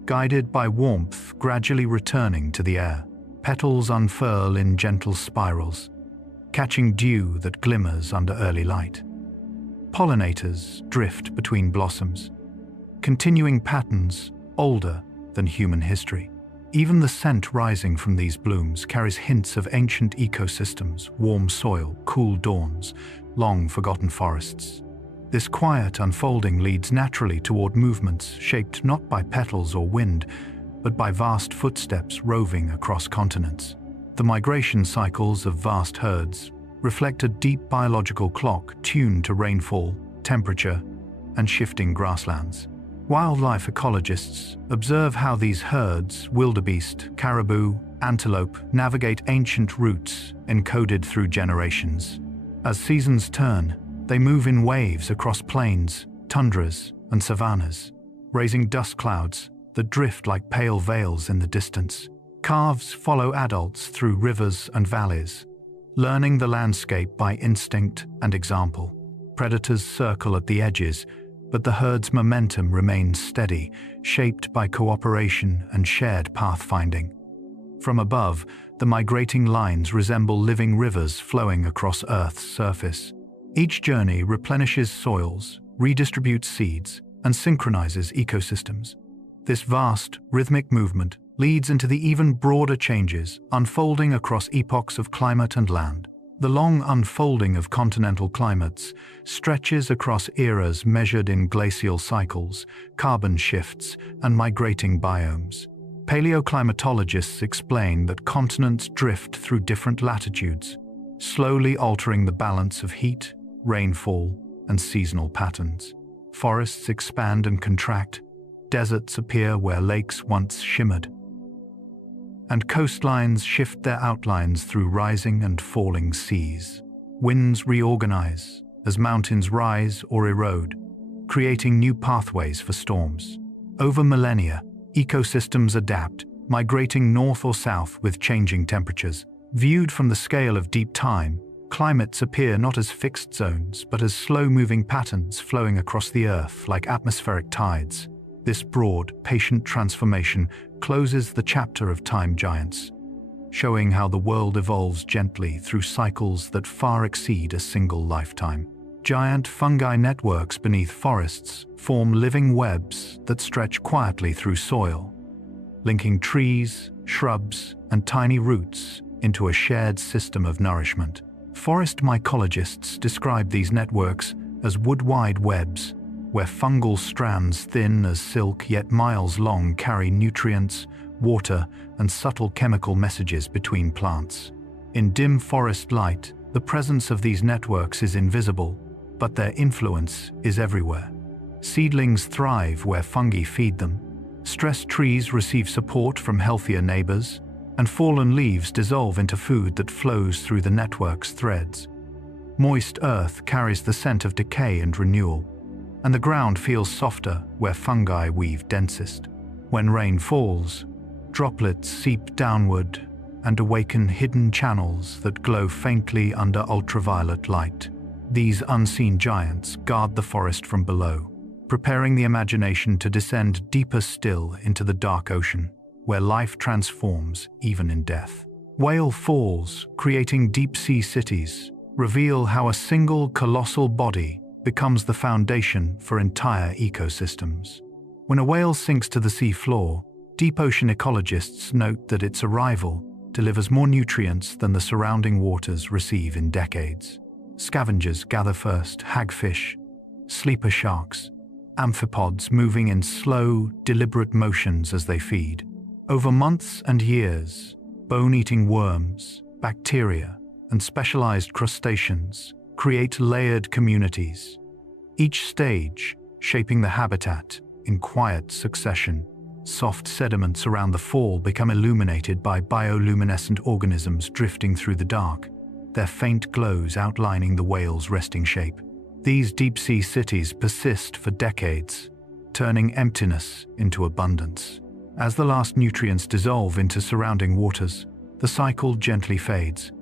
guided by warmth gradually returning to the air. Petals unfurl in gentle spirals, catching dew that glimmers under early light. Pollinators drift between blossoms, continuing patterns older than human history. Even the scent rising from these blooms carries hints of ancient ecosystems: warm soil, cool dawns, long-forgotten forests. This quiet unfolding leads naturally toward movements shaped not by petals or wind, but by vast footsteps roving across continents. The migration cycles of vast herds reflect a deep biological clock tuned to rainfall, temperature, and shifting grasslands. Wildlife ecologists observe how these herds, wildebeest, caribou, antelope, navigate ancient routes encoded through generations. As seasons turn, they move in waves across plains, tundras, and savannas, raising dust clouds that drift like pale veils in the distance. Calves follow adults through rivers and valleys, learning the landscape by instinct and example. Predators circle at the edges, but the herd's momentum remains steady, shaped by cooperation and shared pathfinding. From above, the migrating lines resemble living rivers flowing across Earth's surface. Each journey replenishes soils, redistributes seeds, and synchronizes ecosystems. This vast, rhythmic movement leads into the even broader changes unfolding across epochs of climate and land. The long unfolding of continental climates stretches across eras measured in glacial cycles, carbon shifts, and migrating biomes. Paleoclimatologists explain that continents drift through different latitudes, slowly altering the balance of heat, rainfall, and seasonal patterns. Forests expand and contract, deserts appear where lakes once shimmered, and coastlines shift their outlines through rising and falling seas. Winds reorganize as mountains rise or erode, creating new pathways for storms. Over millennia, ecosystems adapt, migrating north or south with changing temperatures. Viewed from the scale of deep time, climates appear not as fixed zones, but as slow-moving patterns flowing across the Earth like atmospheric tides. This broad, patient transformation closes the chapter of time giants, showing how the world evolves gently through cycles that far exceed a single lifetime. Giant fungi networks beneath forests form living webs that stretch quietly through soil, linking trees, shrubs, and tiny roots into a shared system of nourishment. Forest mycologists describe these networks as wood-wide webs, where fungal strands thin as silk yet miles long carry nutrients, water, and subtle chemical messages between plants. In dim forest light, the presence of these networks is invisible, but their influence is everywhere. Seedlings thrive where fungi feed them, stressed trees receive support from healthier neighbors, and fallen leaves dissolve into food that flows through the network's threads. Moist earth carries the scent of decay and renewal, and the ground feels softer where fungi weave densest. When rain falls, droplets seep downward and awaken hidden channels that glow faintly under ultraviolet light. These unseen giants guard the forest from below, preparing the imagination to descend deeper still into the dark ocean, where life transforms even in death. Whale falls, creating deep-sea cities, reveal how a single colossal body becomes the foundation for entire ecosystems. When a whale sinks to the sea floor, deep ocean ecologists note that its arrival delivers more nutrients than the surrounding waters receive in decades. Scavengers gather first: hagfish, sleeper sharks, amphipods moving in slow, deliberate motions as they feed. Over months and years, bone-eating worms, bacteria, and specialized crustaceans create layered communities, each stage shaping the habitat in quiet succession. Soft sediments around the fall become illuminated by bioluminescent organisms drifting through the dark, their faint glows outlining the whale's resting shape. These deep-sea cities persist for decades, turning emptiness into abundance. As the last nutrients dissolve into surrounding waters, the cycle gently fades,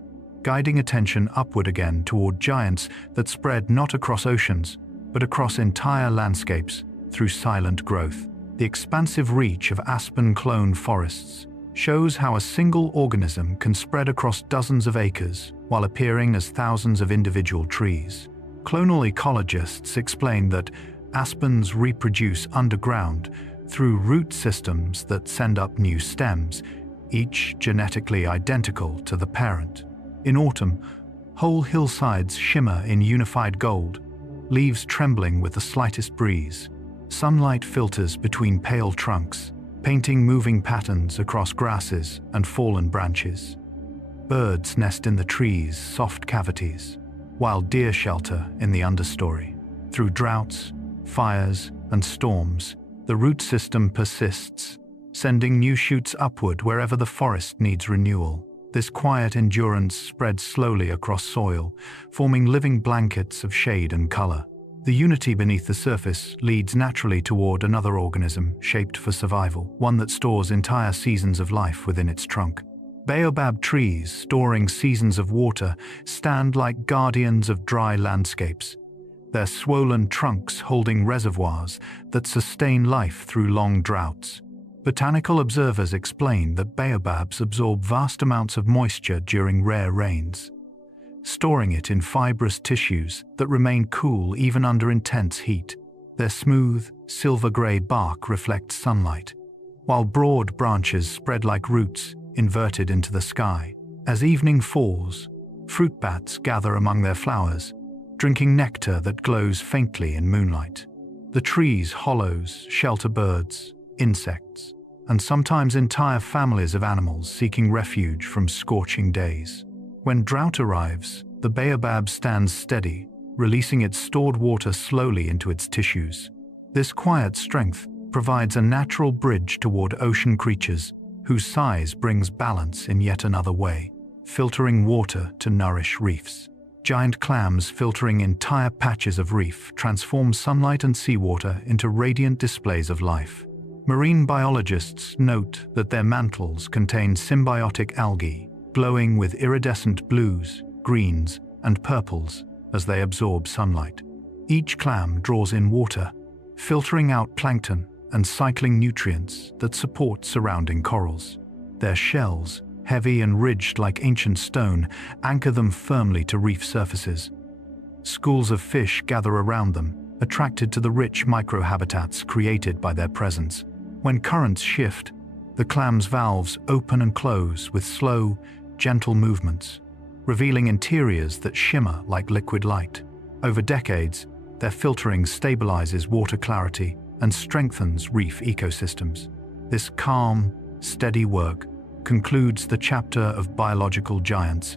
guiding attention upward again toward giants that spread not across oceans, but across entire landscapes through silent growth. The expansive reach of aspen clone forests shows how a single organism can spread across dozens of acres while appearing as thousands of individual trees. Clonal ecologists explain that aspens reproduce underground through root systems that send up new stems, each genetically identical to the parent. In autumn, whole hillsides shimmer in unified gold, leaves trembling with the slightest breeze. Sunlight filters between pale trunks, painting moving patterns across grasses and fallen branches. Birds nest in the trees' soft cavities, while deer shelter in the understory. Through droughts, fires, and storms, the root system persists, sending new shoots upward wherever the forest needs renewal. This quiet endurance spreads slowly across soil, forming living blankets of shade and color. The unity beneath the surface leads naturally toward another organism shaped for survival, one that stores entire seasons of life within its trunk. Baobab trees, storing seasons of water, stand like guardians of dry landscapes, their swollen trunks holding reservoirs that sustain life through long droughts. Botanical observers explain that baobabs absorb vast amounts of moisture during rare rains, storing it in fibrous tissues that remain cool even under intense heat. Their smooth, silver-gray bark reflects sunlight, while broad branches spread like roots inverted into the sky. As evening falls, fruit bats gather among their flowers, drinking nectar that glows faintly in moonlight. The trees' hollows shelter birds, insects, and sometimes entire families of animals seeking refuge from scorching days. When drought arrives, the baobab stands steady, releasing its stored water slowly into its tissues. This quiet strength provides a natural bridge toward ocean creatures whose size brings balance in yet another way, filtering water to nourish reefs. Giant clams filtering entire patches of reef transform sunlight and seawater into radiant displays of life. Marine biologists note that their mantles contain symbiotic algae, glowing with iridescent blues, greens, and purples as they absorb sunlight. Each clam draws in water, filtering out plankton and cycling nutrients that support surrounding corals. Their shells, heavy and ridged like ancient stone, anchor them firmly to reef surfaces. Schools of fish gather around them, attracted to the rich microhabitats created by their presence. When currents shift, the clam's valves open and close with slow, gentle movements, revealing interiors that shimmer like liquid light. Over decades, their filtering stabilizes water clarity and strengthens reef ecosystems. This calm, steady work concludes the chapter of biological giants,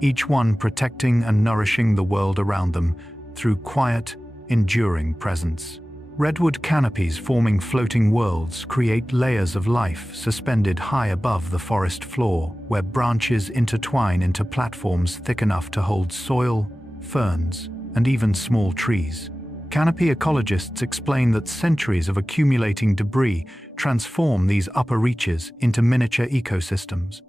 each one protecting and nourishing the world around them through quiet, enduring presence. Redwood canopies forming floating worlds create layers of life suspended high above the forest floor, where branches intertwine into platforms thick enough to hold soil, ferns, and even small trees. Canopy ecologists explain that centuries of accumulating debris transform these upper reaches into miniature ecosystems,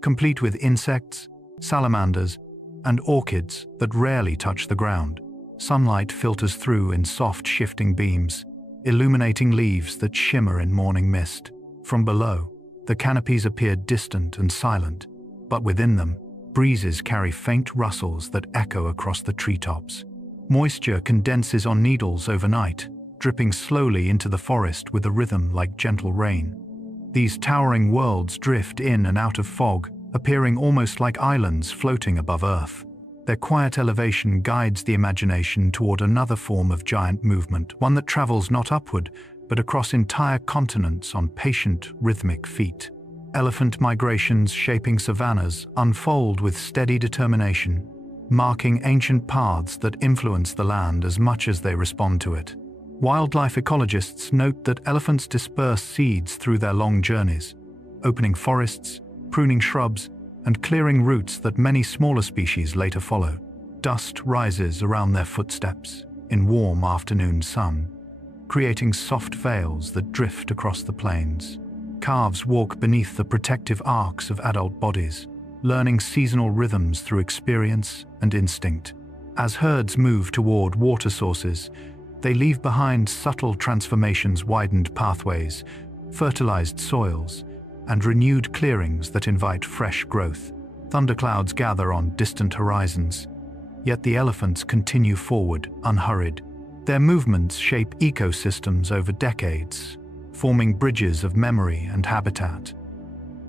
complete with insects, salamanders, and orchids that rarely touch the ground. Sunlight filters through in soft, shifting beams, illuminating leaves that shimmer in morning mist. From below, the canopies appear distant and silent, but within them, breezes carry faint rustles that echo across the treetops. Moisture condenses on needles overnight, dripping slowly into the forest with a rhythm like gentle rain. These towering worlds drift in and out of fog, appearing almost like islands floating above Earth. Their quiet elevation guides the imagination toward another form of giant movement, one that travels not upward, but across entire continents on patient, rhythmic feet. Elephant migrations shaping savannas unfold with steady determination, marking ancient paths that influence the land as much as they respond to it. Wildlife ecologists note that elephants disperse seeds through their long journeys, opening forests, pruning shrubs, and clearing roots that many smaller species later follow. Dust rises around their footsteps in warm afternoon sun, creating soft veils that drift across the plains. Calves walk beneath the protective arcs of adult bodies, learning seasonal rhythms through experience and instinct. As herds move toward water sources, they leave behind subtle transformations, widened pathways, fertilized soils, and renewed clearings that invite fresh growth. Thunderclouds gather on distant horizons, yet the elephants continue forward, unhurried. Their movements shape ecosystems over decades, forming bridges of memory and habitat.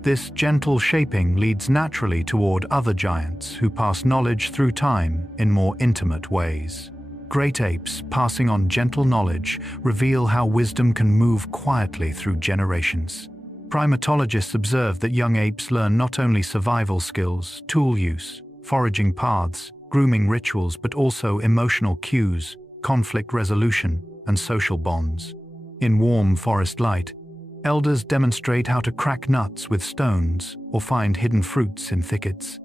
This gentle shaping leads naturally toward other giants who pass knowledge through time in more intimate ways. Great apes passing on gentle knowledge reveal how wisdom can move quietly through generations. Primatologists observe that young apes learn not only survival skills, tool use, foraging paths, grooming rituals, but also emotional cues, conflict resolution, and social bonds. In warm forest light, elders demonstrate how to crack nuts with stones or find hidden fruits in thickets.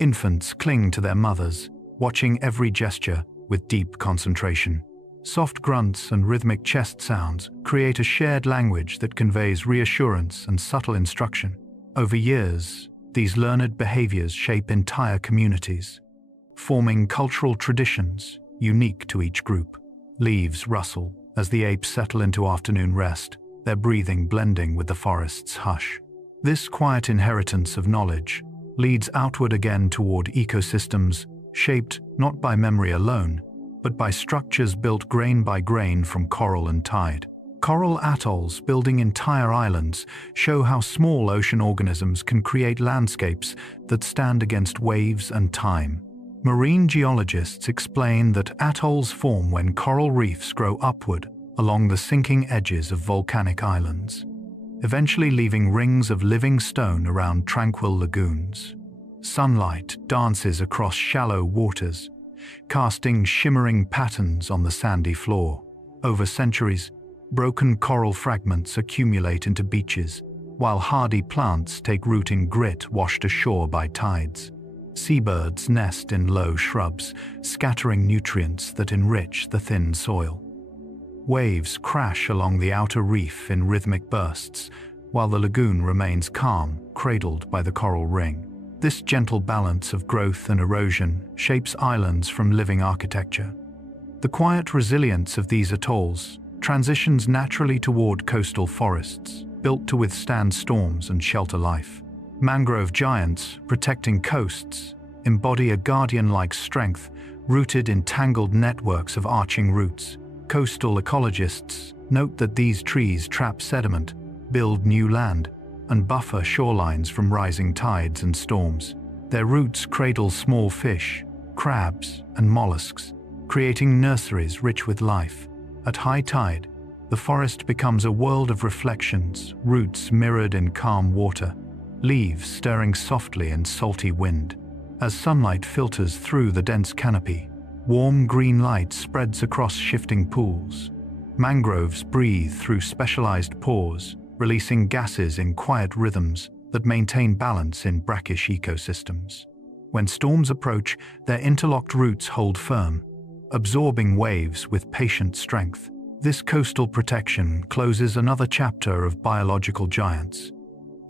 Infants cling to their mothers, watching every gesture with deep concentration. Soft grunts and rhythmic chest sounds create a shared language that conveys reassurance and subtle instruction. Over years, these learned behaviors shape entire communities, forming cultural traditions unique to each group. Leaves rustle as the apes settle into afternoon rest, their breathing blending with the forest's hush. This quiet inheritance of knowledge leads outward again toward ecosystems shaped not by memory alone, but by structures built grain by grain from coral and tide. Coral atolls building entire islands show how small ocean organisms can create landscapes that stand against waves and time. Marine geologists explain that atolls form when coral reefs grow upward along the sinking edges of volcanic islands, eventually leaving rings of living stone around tranquil lagoons. Sunlight dances across shallow waters, casting shimmering patterns on the sandy floor. Over centuries, broken coral fragments accumulate into beaches, while hardy plants take root in grit washed ashore by tides. Seabirds nest in low shrubs, scattering nutrients that enrich the thin soil. Waves crash along the outer reef in rhythmic bursts, while the lagoon remains calm, cradled by the coral ring. This gentle balance of growth and erosion shapes islands from living architecture. The quiet resilience of these atolls transitions naturally toward coastal forests, built to withstand storms and shelter life. Mangrove giants, protecting coasts, embody a guardian-like strength rooted in tangled networks of arching roots. Coastal ecologists note that these trees trap sediment, build new land, and buffer shorelines from rising tides and storms. Their roots cradle small fish, crabs, and mollusks, creating nurseries rich with life. At high tide, the forest becomes a world of reflections, roots mirrored in calm water, leaves stirring softly in salty wind. As sunlight filters through the dense canopy, warm green light spreads across shifting pools. Mangroves breathe through specialized pores, releasing gases in quiet rhythms that maintain balance in brackish ecosystems. When storms approach, their interlocked roots hold firm, absorbing waves with patient strength. This coastal protection closes another chapter of biological giants,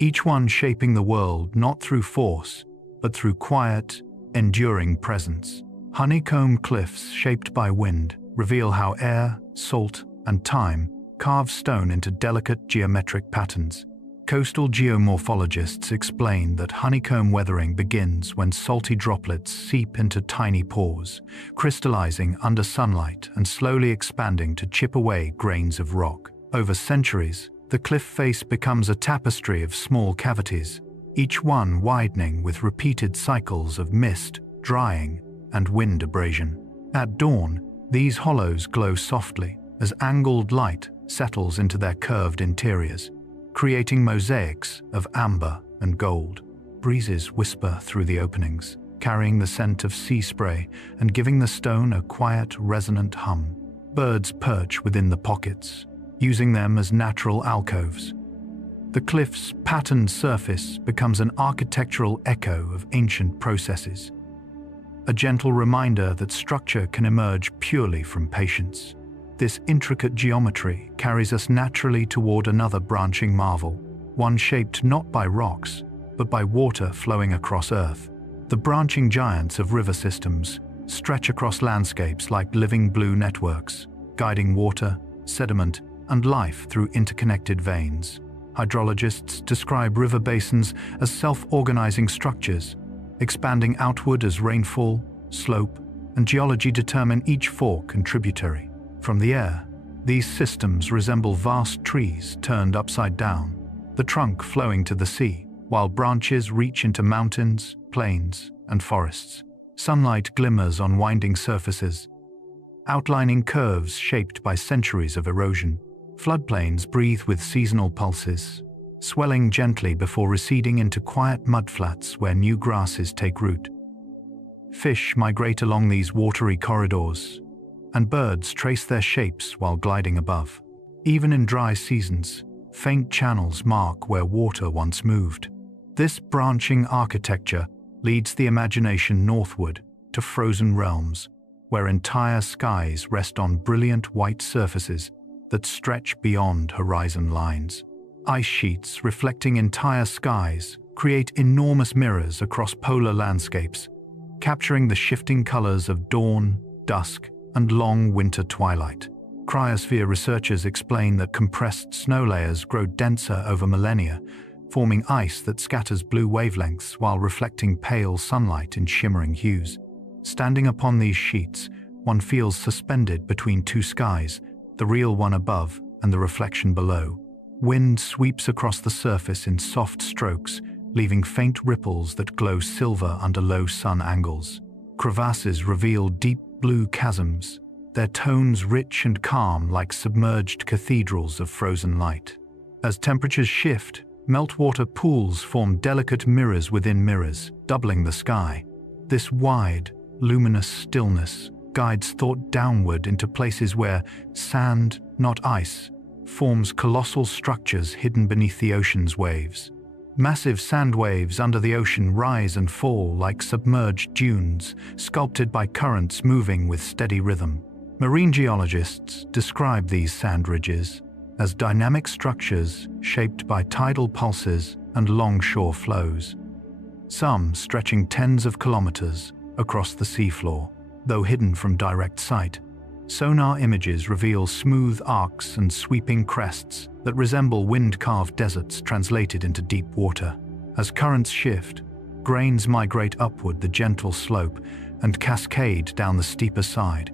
each one shaping the world not through force, but through quiet, enduring presence. Honeycomb cliffs shaped by wind reveal how air, salt, and time carve stone into delicate geometric patterns. Coastal geomorphologists explain that honeycomb weathering begins when salty droplets seep into tiny pores, crystallizing under sunlight and slowly expanding to chip away grains of rock. Over centuries, the cliff face becomes a tapestry of small cavities, each one widening with repeated cycles of mist, drying, and wind abrasion. At dawn, these hollows glow softly as angled light settles into their curved interiors, creating mosaics of amber and gold. Breezes whisper through the openings, carrying the scent of sea spray and giving the stone a quiet, resonant hum. Birds perch within the pockets, using them as natural alcoves. The cliff's patterned surface becomes an architectural echo of ancient processes, a gentle reminder that structure can emerge purely from patience. This intricate geometry carries us naturally toward another branching marvel, one shaped not by rocks, but by water flowing across Earth. The branching giants of river systems stretch across landscapes like living blue networks, guiding water, sediment, and life through interconnected veins. Hydrologists describe river basins as self-organizing structures, expanding outward as rainfall, slope, and geology determine each fork and tributary. From the air, these systems resemble vast trees turned upside down, the trunk flowing to the sea, while branches reach into mountains, plains, and forests. Sunlight glimmers on winding surfaces, outlining curves shaped by centuries of erosion. Floodplains breathe with seasonal pulses, swelling gently before receding into quiet mudflats where new grasses take root. Fish migrate along these watery corridors, and birds trace their shapes while gliding above. Even in dry seasons, faint channels mark where water once moved. This branching architecture leads the imagination northward to frozen realms, where entire skies rest on brilliant white surfaces that stretch beyond horizon lines. Ice sheets reflecting entire skies create enormous mirrors across polar landscapes, capturing the shifting colors of dawn, dusk, and long winter twilight. Cryosphere researchers explain that compressed snow layers grow denser over millennia, forming ice that scatters blue wavelengths while reflecting pale sunlight in shimmering hues. Standing upon these sheets, one feels suspended between two skies, the real one above and the reflection below. Wind sweeps across the surface in soft strokes, leaving faint ripples that glow silver under low sun angles. Crevasses reveal deep blue chasms, their tones rich and calm like submerged cathedrals of frozen light. As temperatures shift, meltwater pools form delicate mirrors within mirrors, doubling the sky. This wide, luminous stillness guides thought downward into places where sand, not ice, forms colossal structures hidden beneath the ocean's waves. Massive sand waves under the ocean rise and fall like submerged dunes, sculpted by currents moving with steady rhythm. Marine geologists describe these sand ridges as dynamic structures shaped by tidal pulses and long-shore flows, some stretching tens of kilometers across the seafloor. Though hidden from direct sight, sonar images reveal smooth arcs and sweeping crests that resemble wind-carved deserts translated into deep water. As currents shift, grains migrate upward the gentle slope and cascade down the steeper side,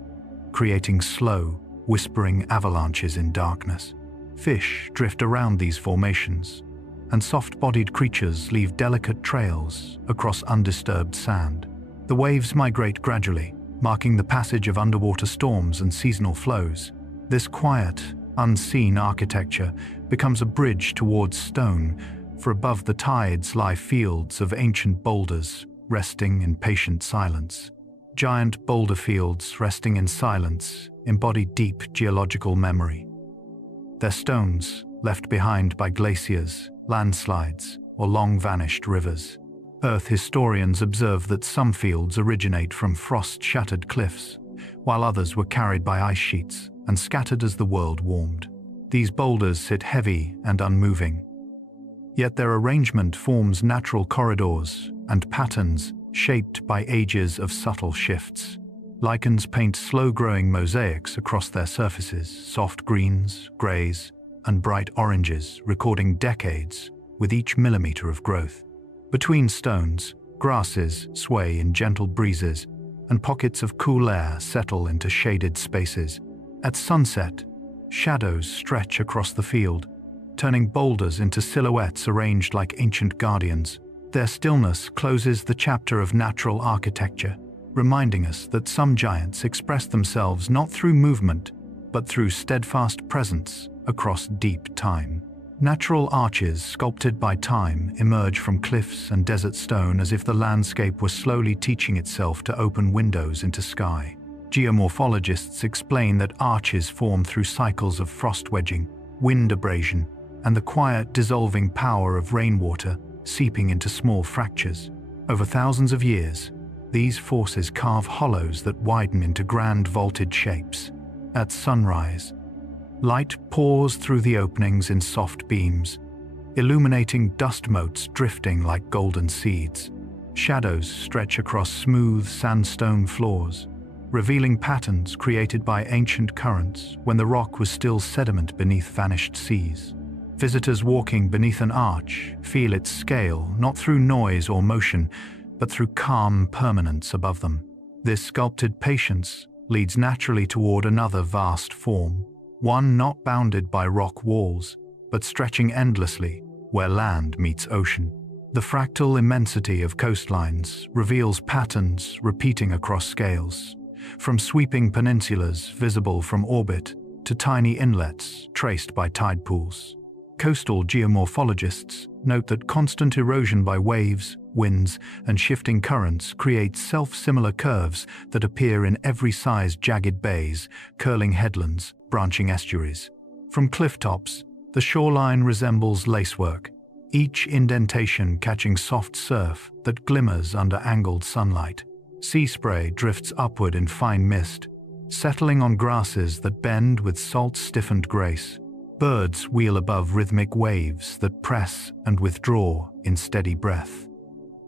creating slow, whispering avalanches in darkness. Fish drift around these formations, and soft-bodied creatures leave delicate trails across undisturbed sand. The waves migrate gradually, marking the passage of underwater storms and seasonal flows. This quiet, unseen architecture becomes a bridge towards stone, for above the tides lie fields of ancient boulders resting in patient silence. Giant boulder fields resting in silence embody deep geological memory. Their stones, left behind by glaciers, landslides, or long-vanished rivers. Earth historians observe that some fields originate from frost-shattered cliffs, while others were carried by ice sheets and scattered as the world warmed. These boulders sit heavy and unmoving, yet their arrangement forms natural corridors and patterns shaped by ages of subtle shifts. Lichens paint slow-growing mosaics across their surfaces, soft greens, grays, and bright oranges, recording decades with each millimeter of growth. Between stones, grasses sway in gentle breezes, and pockets of cool air settle into shaded spaces. At sunset, shadows stretch across the field, turning boulders into silhouettes arranged like ancient guardians. Their stillness closes the chapter of natural architecture, reminding us that some giants express themselves not through movement, but through steadfast presence across deep time. Natural arches sculpted by time emerge from cliffs and desert stone as if the landscape were slowly teaching itself to open windows into sky. Geomorphologists explain that arches form through cycles of frost wedging, wind abrasion, and the quiet dissolving power of rainwater seeping into small fractures. Over thousands of years, these forces carve hollows that widen into grand vaulted shapes. At sunrise, light pours through the openings in soft beams, illuminating dust motes drifting like golden seeds. Shadows stretch across smooth sandstone floors, revealing patterns created by ancient currents when the rock was still sediment beneath vanished seas. Visitors walking beneath an arch feel its scale not through noise or motion, but through calm permanence above them. This sculpted patience leads naturally toward another vast form, one not bounded by rock walls, but stretching endlessly where land meets ocean. The fractal immensity of coastlines reveals patterns repeating across scales, from sweeping peninsulas visible from orbit to tiny inlets traced by tide pools. Coastal geomorphologists note that constant erosion by waves, winds, and shifting currents create self-similar curves that appear in every size: jagged bays, curling headlands, branching estuaries. From cliff tops, the shoreline resembles lacework, each indentation catching soft surf that glimmers under angled sunlight. Sea spray drifts upward in fine mist, settling on grasses that bend with salt-stiffened grace. Birds wheel above rhythmic waves that press and withdraw in steady breath.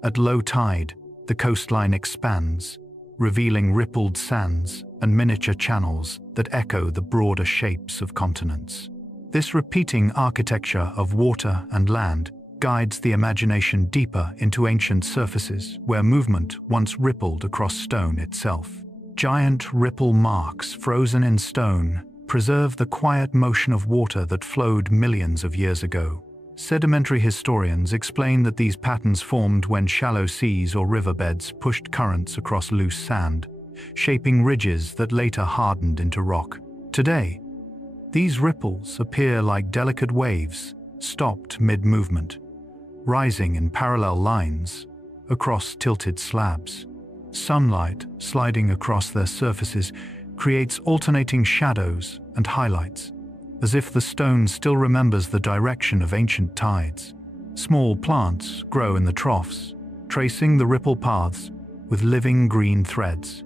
At low tide, the coastline expands, revealing rippled sands and miniature channels that echo the broader shapes of continents. This repeating architecture of water and land guides the imagination deeper into ancient surfaces where movement once rippled across stone itself. Giant ripple marks frozen in stone preserve the quiet motion of water that flowed millions of years ago. Sedimentary historians explain that these patterns formed when shallow seas or riverbeds pushed currents across loose sand, shaping ridges that later hardened into rock. Today, these ripples appear like delicate waves, stopped mid-movement, rising in parallel lines across tilted slabs. Sunlight, sliding across their surfaces, creates alternating shadows and highlights, as if the stone still remembers the direction of ancient tides. Small plants grow in the troughs, tracing the ripple paths with living green threads.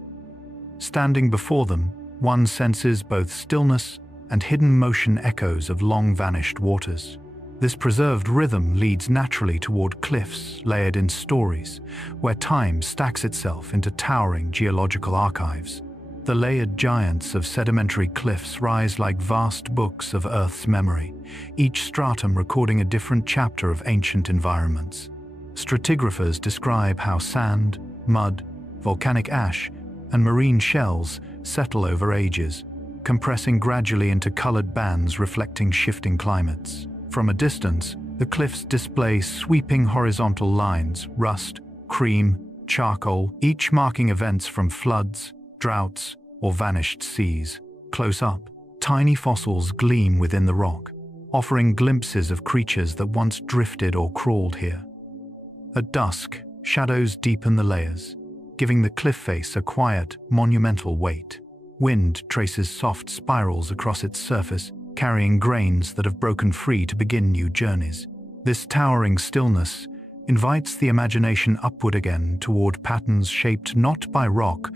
Standing before them, one senses both stillness and hidden motion echoes of long-vanished waters. This preserved rhythm leads naturally toward cliffs layered in stories, where time stacks itself into towering geological archives. The layered giants of sedimentary cliffs rise like vast books of Earth's memory, each stratum recording a different chapter of ancient environments. Stratigraphers describe how sand, mud, volcanic ash, and marine shells settle over ages, compressing gradually into colored bands reflecting shifting climates. From a distance, the cliffs display sweeping horizontal lines: rust, cream, charcoal, each marking events from floods, droughts, or vanished seas. Close up, tiny fossils gleam within the rock, offering glimpses of creatures that once drifted or crawled here. At dusk, shadows deepen the layers, giving the cliff face a quiet, monumental weight. Wind traces soft spirals across its surface, carrying grains that have broken free to begin new journeys. This towering stillness invites the imagination upward again toward patterns shaped not by rock,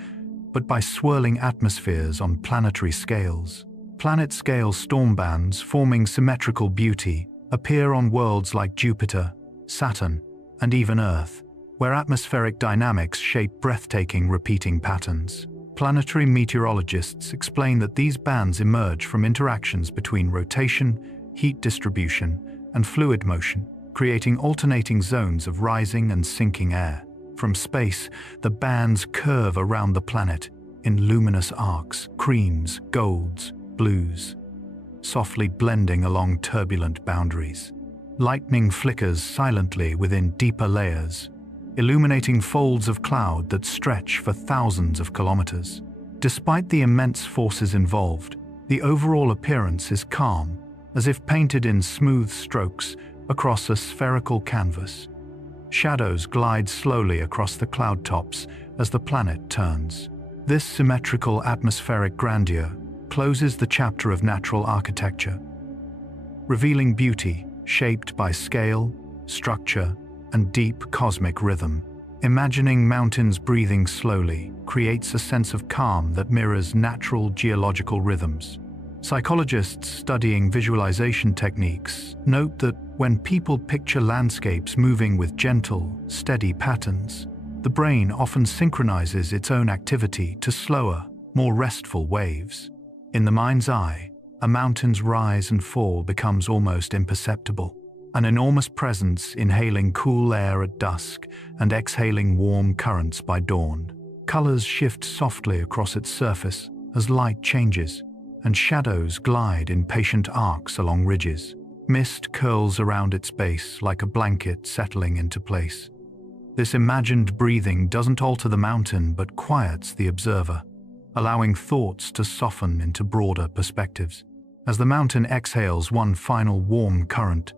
but by swirling atmospheres on planetary scales. Planet-scale storm bands forming symmetrical beauty appear on worlds like Jupiter, Saturn, and even Earth, where atmospheric dynamics shape breathtaking repeating patterns. Planetary meteorologists explain that these bands emerge from interactions between rotation, heat distribution, and fluid motion, creating alternating zones of rising and sinking air. From space, the bands curve around the planet in luminous arcs, creams, golds, blues, softly blending along turbulent boundaries. Lightning flickers silently within deeper layers, illuminating folds of cloud that stretch for thousands of kilometers. Despite the immense forces involved, the overall appearance is calm, as if painted in smooth strokes across a spherical canvas. Shadows glide slowly across the cloud tops as the planet turns. This symmetrical atmospheric grandeur closes the chapter of natural architecture, revealing beauty shaped by scale, structure, and deep cosmic rhythm. Imagining mountains breathing slowly creates a sense of calm that mirrors natural geological rhythms. Psychologists studying visualization techniques note that when people picture landscapes moving with gentle, steady patterns, the brain often synchronizes its own activity to slower, more restful waves. In the mind's eye, a mountain's rise and fall becomes almost imperceptible, an enormous presence inhaling cool air at dusk and exhaling warm currents by dawn. Colors shift softly across its surface as light changes, and shadows glide in patient arcs along ridges. Mist curls around its base like a blanket settling into place. This imagined breathing doesn't alter the mountain but quiets the observer, allowing thoughts to soften into broader perspectives. As the mountain exhales one final warm current,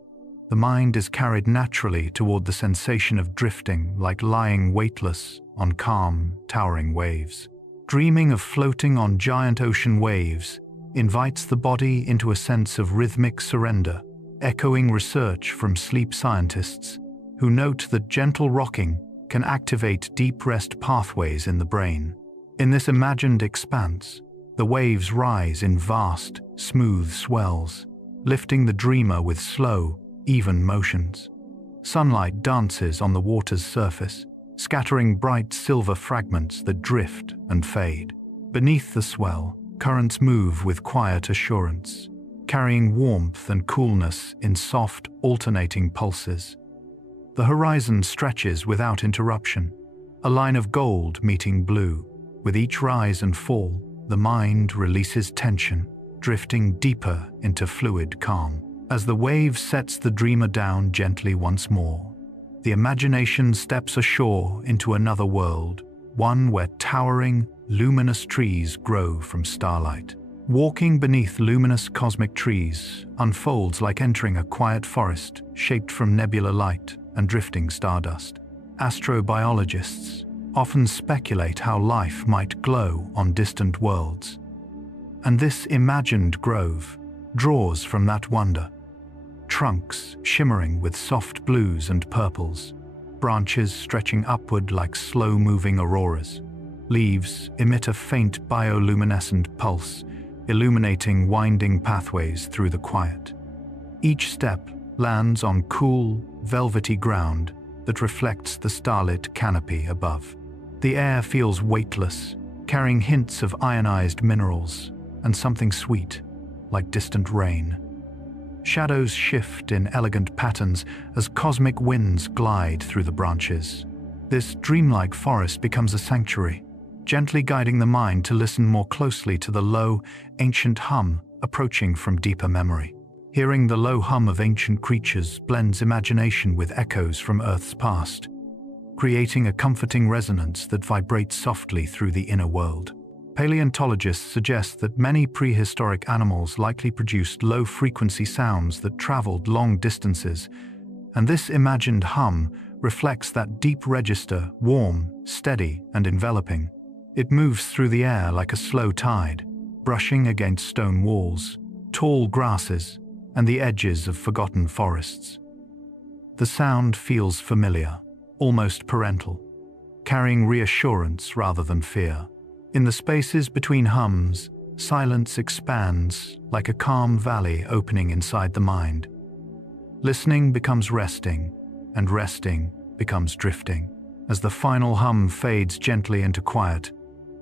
the mind is carried naturally toward the sensation of drifting, like lying weightless on calm, towering waves. Dreaming of floating on giant ocean waves invites the body into a sense of rhythmic surrender, echoing research from sleep scientists who note that gentle rocking can activate deep rest pathways in the brain. In this imagined expanse, the waves rise in vast, smooth swells, lifting the dreamer with slow, even motions. Sunlight dances on the water's surface, scattering bright silver fragments that drift and fade. Beneath the swell, currents move with quiet assurance, carrying warmth and coolness in soft, alternating pulses. The horizon stretches without interruption, a line of gold meeting blue. With each rise and fall, the mind releases tension, drifting deeper into fluid calm. As the wave sets the dreamer down gently once more, the imagination steps ashore into another world, one where towering, luminous trees grow from starlight. Walking beneath luminous cosmic trees unfolds like entering a quiet forest shaped from nebula light and drifting stardust. Astrobiologists often speculate how life might glow on distant worlds. And this imagined grove draws from that wonder. Trunks shimmering with soft blues and purples, branches stretching upward like slow-moving auroras. Leaves emit a faint bioluminescent pulse, illuminating winding pathways through the quiet. Each step lands on cool, velvety ground that reflects the starlit canopy above. The air feels weightless, carrying hints of ionized minerals and something sweet, like distant rain. Shadows shift in elegant patterns as cosmic winds glide through the branches. This dreamlike forest becomes a sanctuary, gently guiding the mind to listen more closely to the low, ancient hum approaching from deeper memory. Hearing the low hum of ancient creatures blends imagination with echoes from Earth's past, creating a comforting resonance that vibrates softly through the inner world. Paleontologists suggest that many prehistoric animals likely produced low-frequency sounds that traveled long distances, and this imagined hum reflects that deep register, warm, steady, and enveloping. It moves through the air like a slow tide, brushing against stone walls, tall grasses, and the edges of forgotten forests. The sound feels familiar, almost parental, carrying reassurance rather than fear. In the spaces between hums, silence expands like a calm valley opening inside the mind. Listening becomes resting, and resting becomes drifting. As the final hum fades gently into quiet,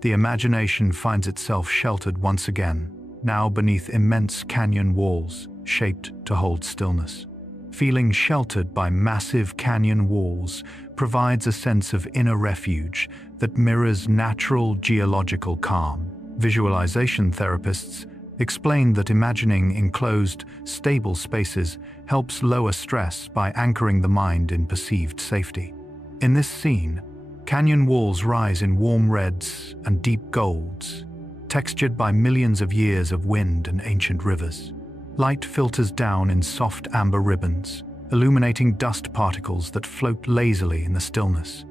the imagination finds itself sheltered once again, now beneath immense canyon walls shaped to hold stillness. Feeling sheltered by massive canyon walls provides a sense of inner refuge that mirrors natural geological calm. Visualization therapists explain that imagining enclosed, stable spaces helps lower stress by anchoring the mind in perceived safety. In this scene, canyon walls rise in warm reds and deep golds, textured by millions of years of wind and ancient rivers. Light filters down in soft amber ribbons, illuminating dust particles that float lazily in the stillness.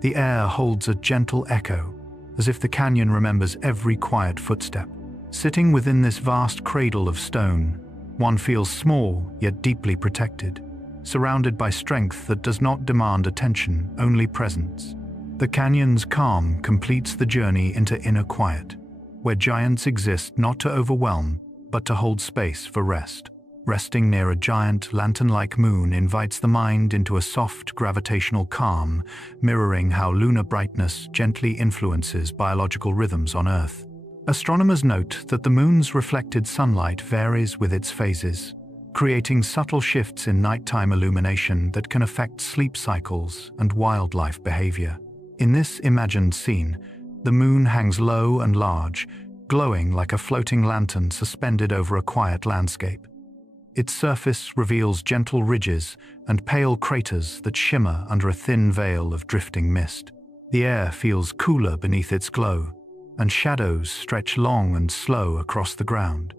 The air holds a gentle echo, as if the canyon remembers every quiet footstep. Sitting within this vast cradle of stone, one feels small yet deeply protected, surrounded by strength that does not demand attention, only presence. The canyon's calm completes the journey into inner quiet, where giants exist not to overwhelm, but to hold space for rest. Resting near a giant, lantern-like moon invites the mind into a soft, gravitational calm, mirroring how lunar brightness gently influences biological rhythms on Earth. Astronomers note that the moon's reflected sunlight varies with its phases, creating subtle shifts in nighttime illumination that can affect sleep cycles and wildlife behavior. In this imagined scene, the moon hangs low and large, glowing like a floating lantern suspended over a quiet landscape. Its surface reveals gentle ridges and pale craters that shimmer under a thin veil of drifting mist. The air feels cooler beneath its glow, and shadows stretch long and slow across the ground.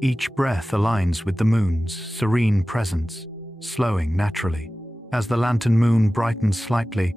Each breath aligns with the moon's serene presence, slowing naturally. As the lantern moon brightens slightly,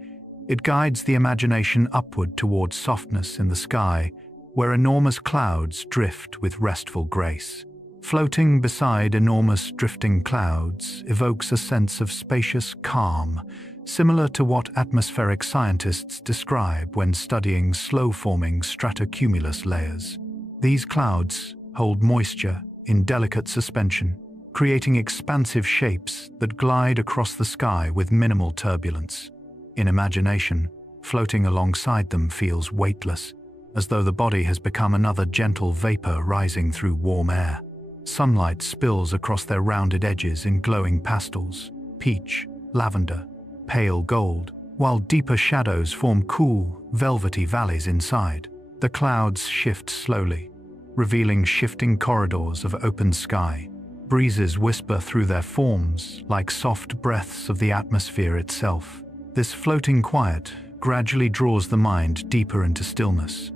it guides the imagination upward towards softness in the sky, where enormous clouds drift with restful grace. Floating beside enormous drifting clouds evokes a sense of spacious calm, similar to what atmospheric scientists describe when studying slow-forming stratocumulus layers. These clouds hold moisture in delicate suspension, creating expansive shapes that glide across the sky with minimal turbulence. In imagination, floating alongside them feels weightless, as though the body has become another gentle vapor rising through warm air. Sunlight spills across their rounded edges in glowing pastels, peach, lavender, pale gold, while deeper shadows form cool, velvety valleys inside. The clouds shift slowly, revealing shifting corridors of open sky. Breezes whisper through their forms like soft breaths of the atmosphere itself. This floating quiet gradually draws the mind deeper into stillness,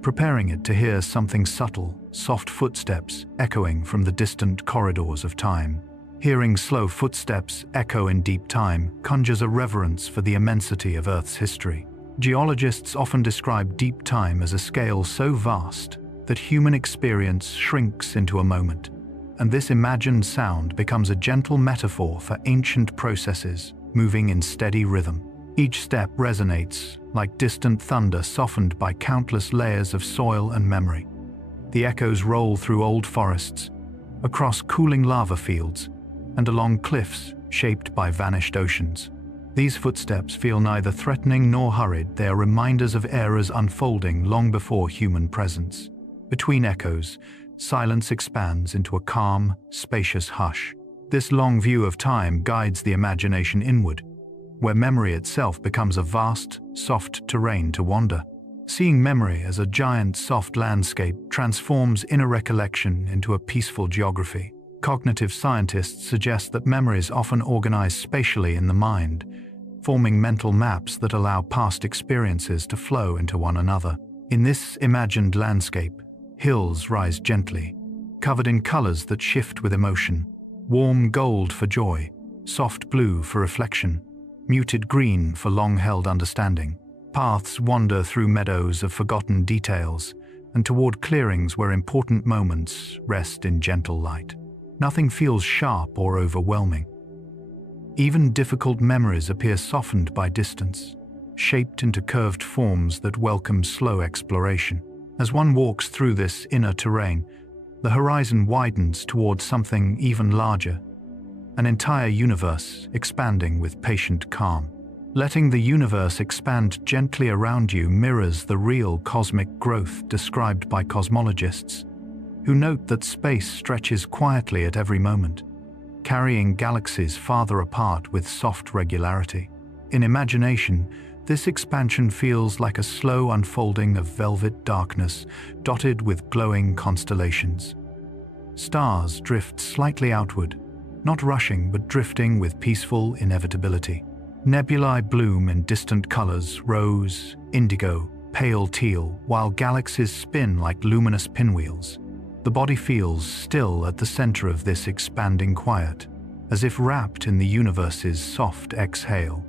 preparing it to hear something subtle, soft footsteps echoing from the distant corridors of time. Hearing slow footsteps echo in deep time conjures a reverence for the immensity of Earth's history. Geologists often describe deep time as a scale so vast that human experience shrinks into a moment, and this imagined sound becomes a gentle metaphor for ancient processes moving in steady rhythm. Each step resonates like distant thunder softened by countless layers of soil and memory. The echoes roll through old forests, across cooling lava fields, and along cliffs shaped by vanished oceans. These footsteps feel neither threatening nor hurried. They are reminders of eras unfolding long before human presence. Between echoes, silence expands into a calm, spacious hush. This long view of time guides the imagination inward, where memory itself becomes a vast, soft terrain to wander. Seeing memory as a giant, soft landscape transforms inner recollection into a peaceful geography. Cognitive scientists suggest that memories often organize spatially in the mind, forming mental maps that allow past experiences to flow into one another. In this imagined landscape, hills rise gently, covered in colors that shift with emotion. Warm gold for joy, soft blue for reflection, muted green for long-held understanding. Paths wander through meadows of forgotten details and toward clearings where important moments rest in gentle light. Nothing feels sharp or overwhelming. Even difficult memories appear softened by distance, shaped into curved forms that welcome slow exploration. As one walks through this inner terrain, the horizon widens towards something even larger, an entire universe expanding with patient calm. Letting the universe expand gently around you mirrors the real cosmic growth described by cosmologists, who note that space stretches quietly at every moment, carrying galaxies farther apart with soft regularity. In imagination, this expansion feels like a slow unfolding of velvet darkness dotted with glowing constellations. Stars drift slightly outward, not rushing but drifting with peaceful inevitability. Nebulae bloom in distant colors: rose, indigo, pale teal, while galaxies spin like luminous pinwheels. The body feels still at the center of this expanding quiet, as if wrapped in the universe's soft exhale.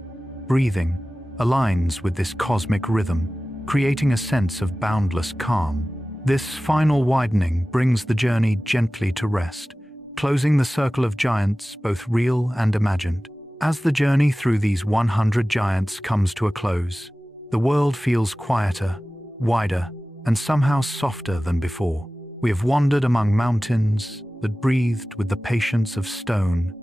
Breathing aligns with this cosmic rhythm, creating a sense of boundless calm. This final widening brings the journey gently to rest, closing the circle of giants, both real and imagined. As the journey through these 100 giants comes to a close, the world feels quieter, wider, and somehow softer than before. We have wandered among mountains that breathed with the patience of stone,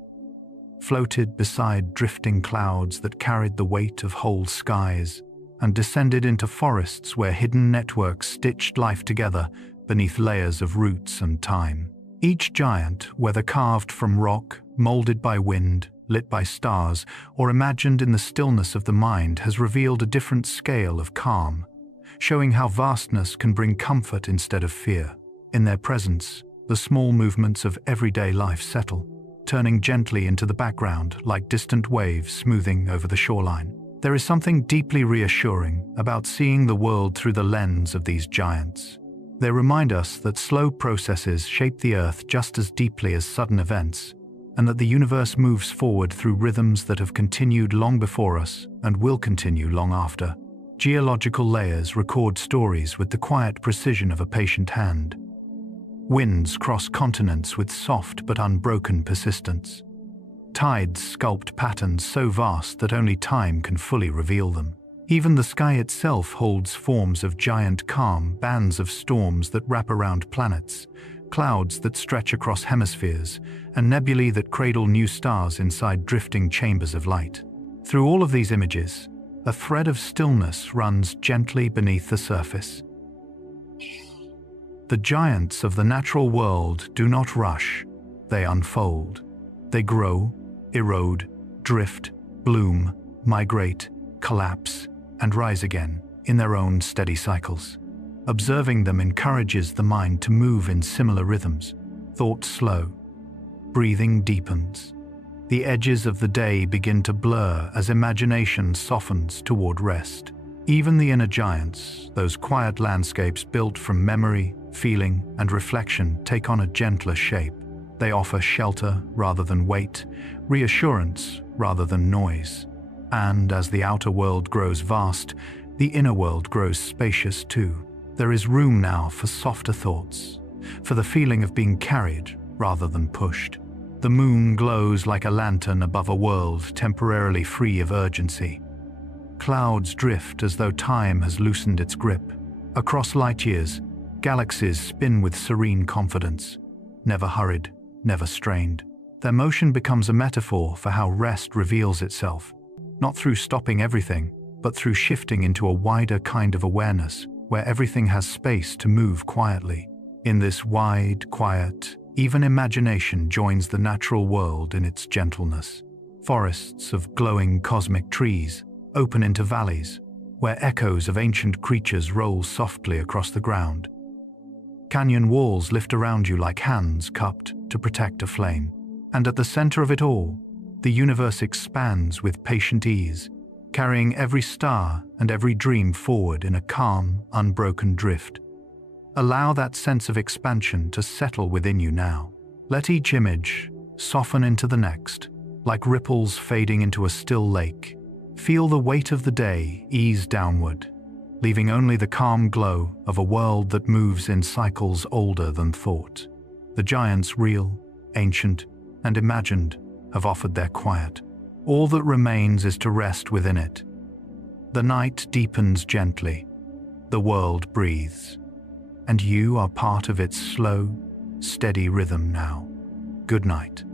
floated beside drifting clouds that carried the weight of whole skies, and descended into forests where hidden networks stitched life together beneath layers of roots and time. Each giant, whether carved from rock, molded by wind, lit by stars, or imagined in the stillness of the mind, has revealed a different scale of calm, showing how vastness can bring comfort instead of fear. In their presence, the small movements of everyday life settle, turning gently into the background like distant waves smoothing over the shoreline. There is something deeply reassuring about seeing the world through the lens of these giants. They remind us that slow processes shape the earth just as deeply as sudden events, and that the universe moves forward through rhythms that have continued long before us and will continue long after. Geological layers record stories with the quiet precision of a patient hand. Winds cross continents with soft but unbroken persistence. Tides sculpt patterns so vast that only time can fully reveal them. Even the sky itself holds forms of giant calm, bands of storms that wrap around planets, clouds that stretch across hemispheres, and nebulae that cradle new stars inside drifting chambers of light. Through all of these images, a thread of stillness runs gently beneath the surface. The giants of the natural world do not rush, they unfold. They grow, erode, drift, bloom, migrate, collapse, and rise again in their own steady cycles. Observing them encourages the mind to move in similar rhythms. Thought slow, breathing deepens. The edges of the day begin to blur as imagination softens toward rest. Even the inner giants, those quiet landscapes built from memory, feeling, and reflection, take on a gentler shape. They offer shelter rather than weight, reassurance rather than noise. And as the outer world grows vast, The inner world grows spacious too. There is room now for softer thoughts, for the feeling of being carried rather than pushed. The moon glows like a lantern above a world temporarily free of urgency. Clouds drift as though time has loosened its grip. Across light years, galaxies spin with serene confidence, never hurried, never strained. Their motion becomes a metaphor for how rest reveals itself, not through stopping everything, but through shifting into a wider kind of awareness, where everything has space to move quietly. In this wide, quiet, even imagination joins the natural world in its gentleness. Forests of glowing cosmic trees open into valleys, where echoes of ancient creatures roll softly across the ground. Canyon walls lift around you like hands cupped to protect a flame. And at the center of it all, the universe expands with patient ease, carrying every star and every dream forward in a calm, unbroken drift. Allow that sense of expansion to settle within you now. Let each image soften into the next, like ripples fading into a still lake. Feel the weight of the day ease downward, leaving only the calm glow of a world that moves in cycles older than thought. The giants, real, ancient, and imagined, have offered their quiet. All that remains is to rest within it. The night deepens gently, the world breathes, and you are part of its slow, steady rhythm now. Good night.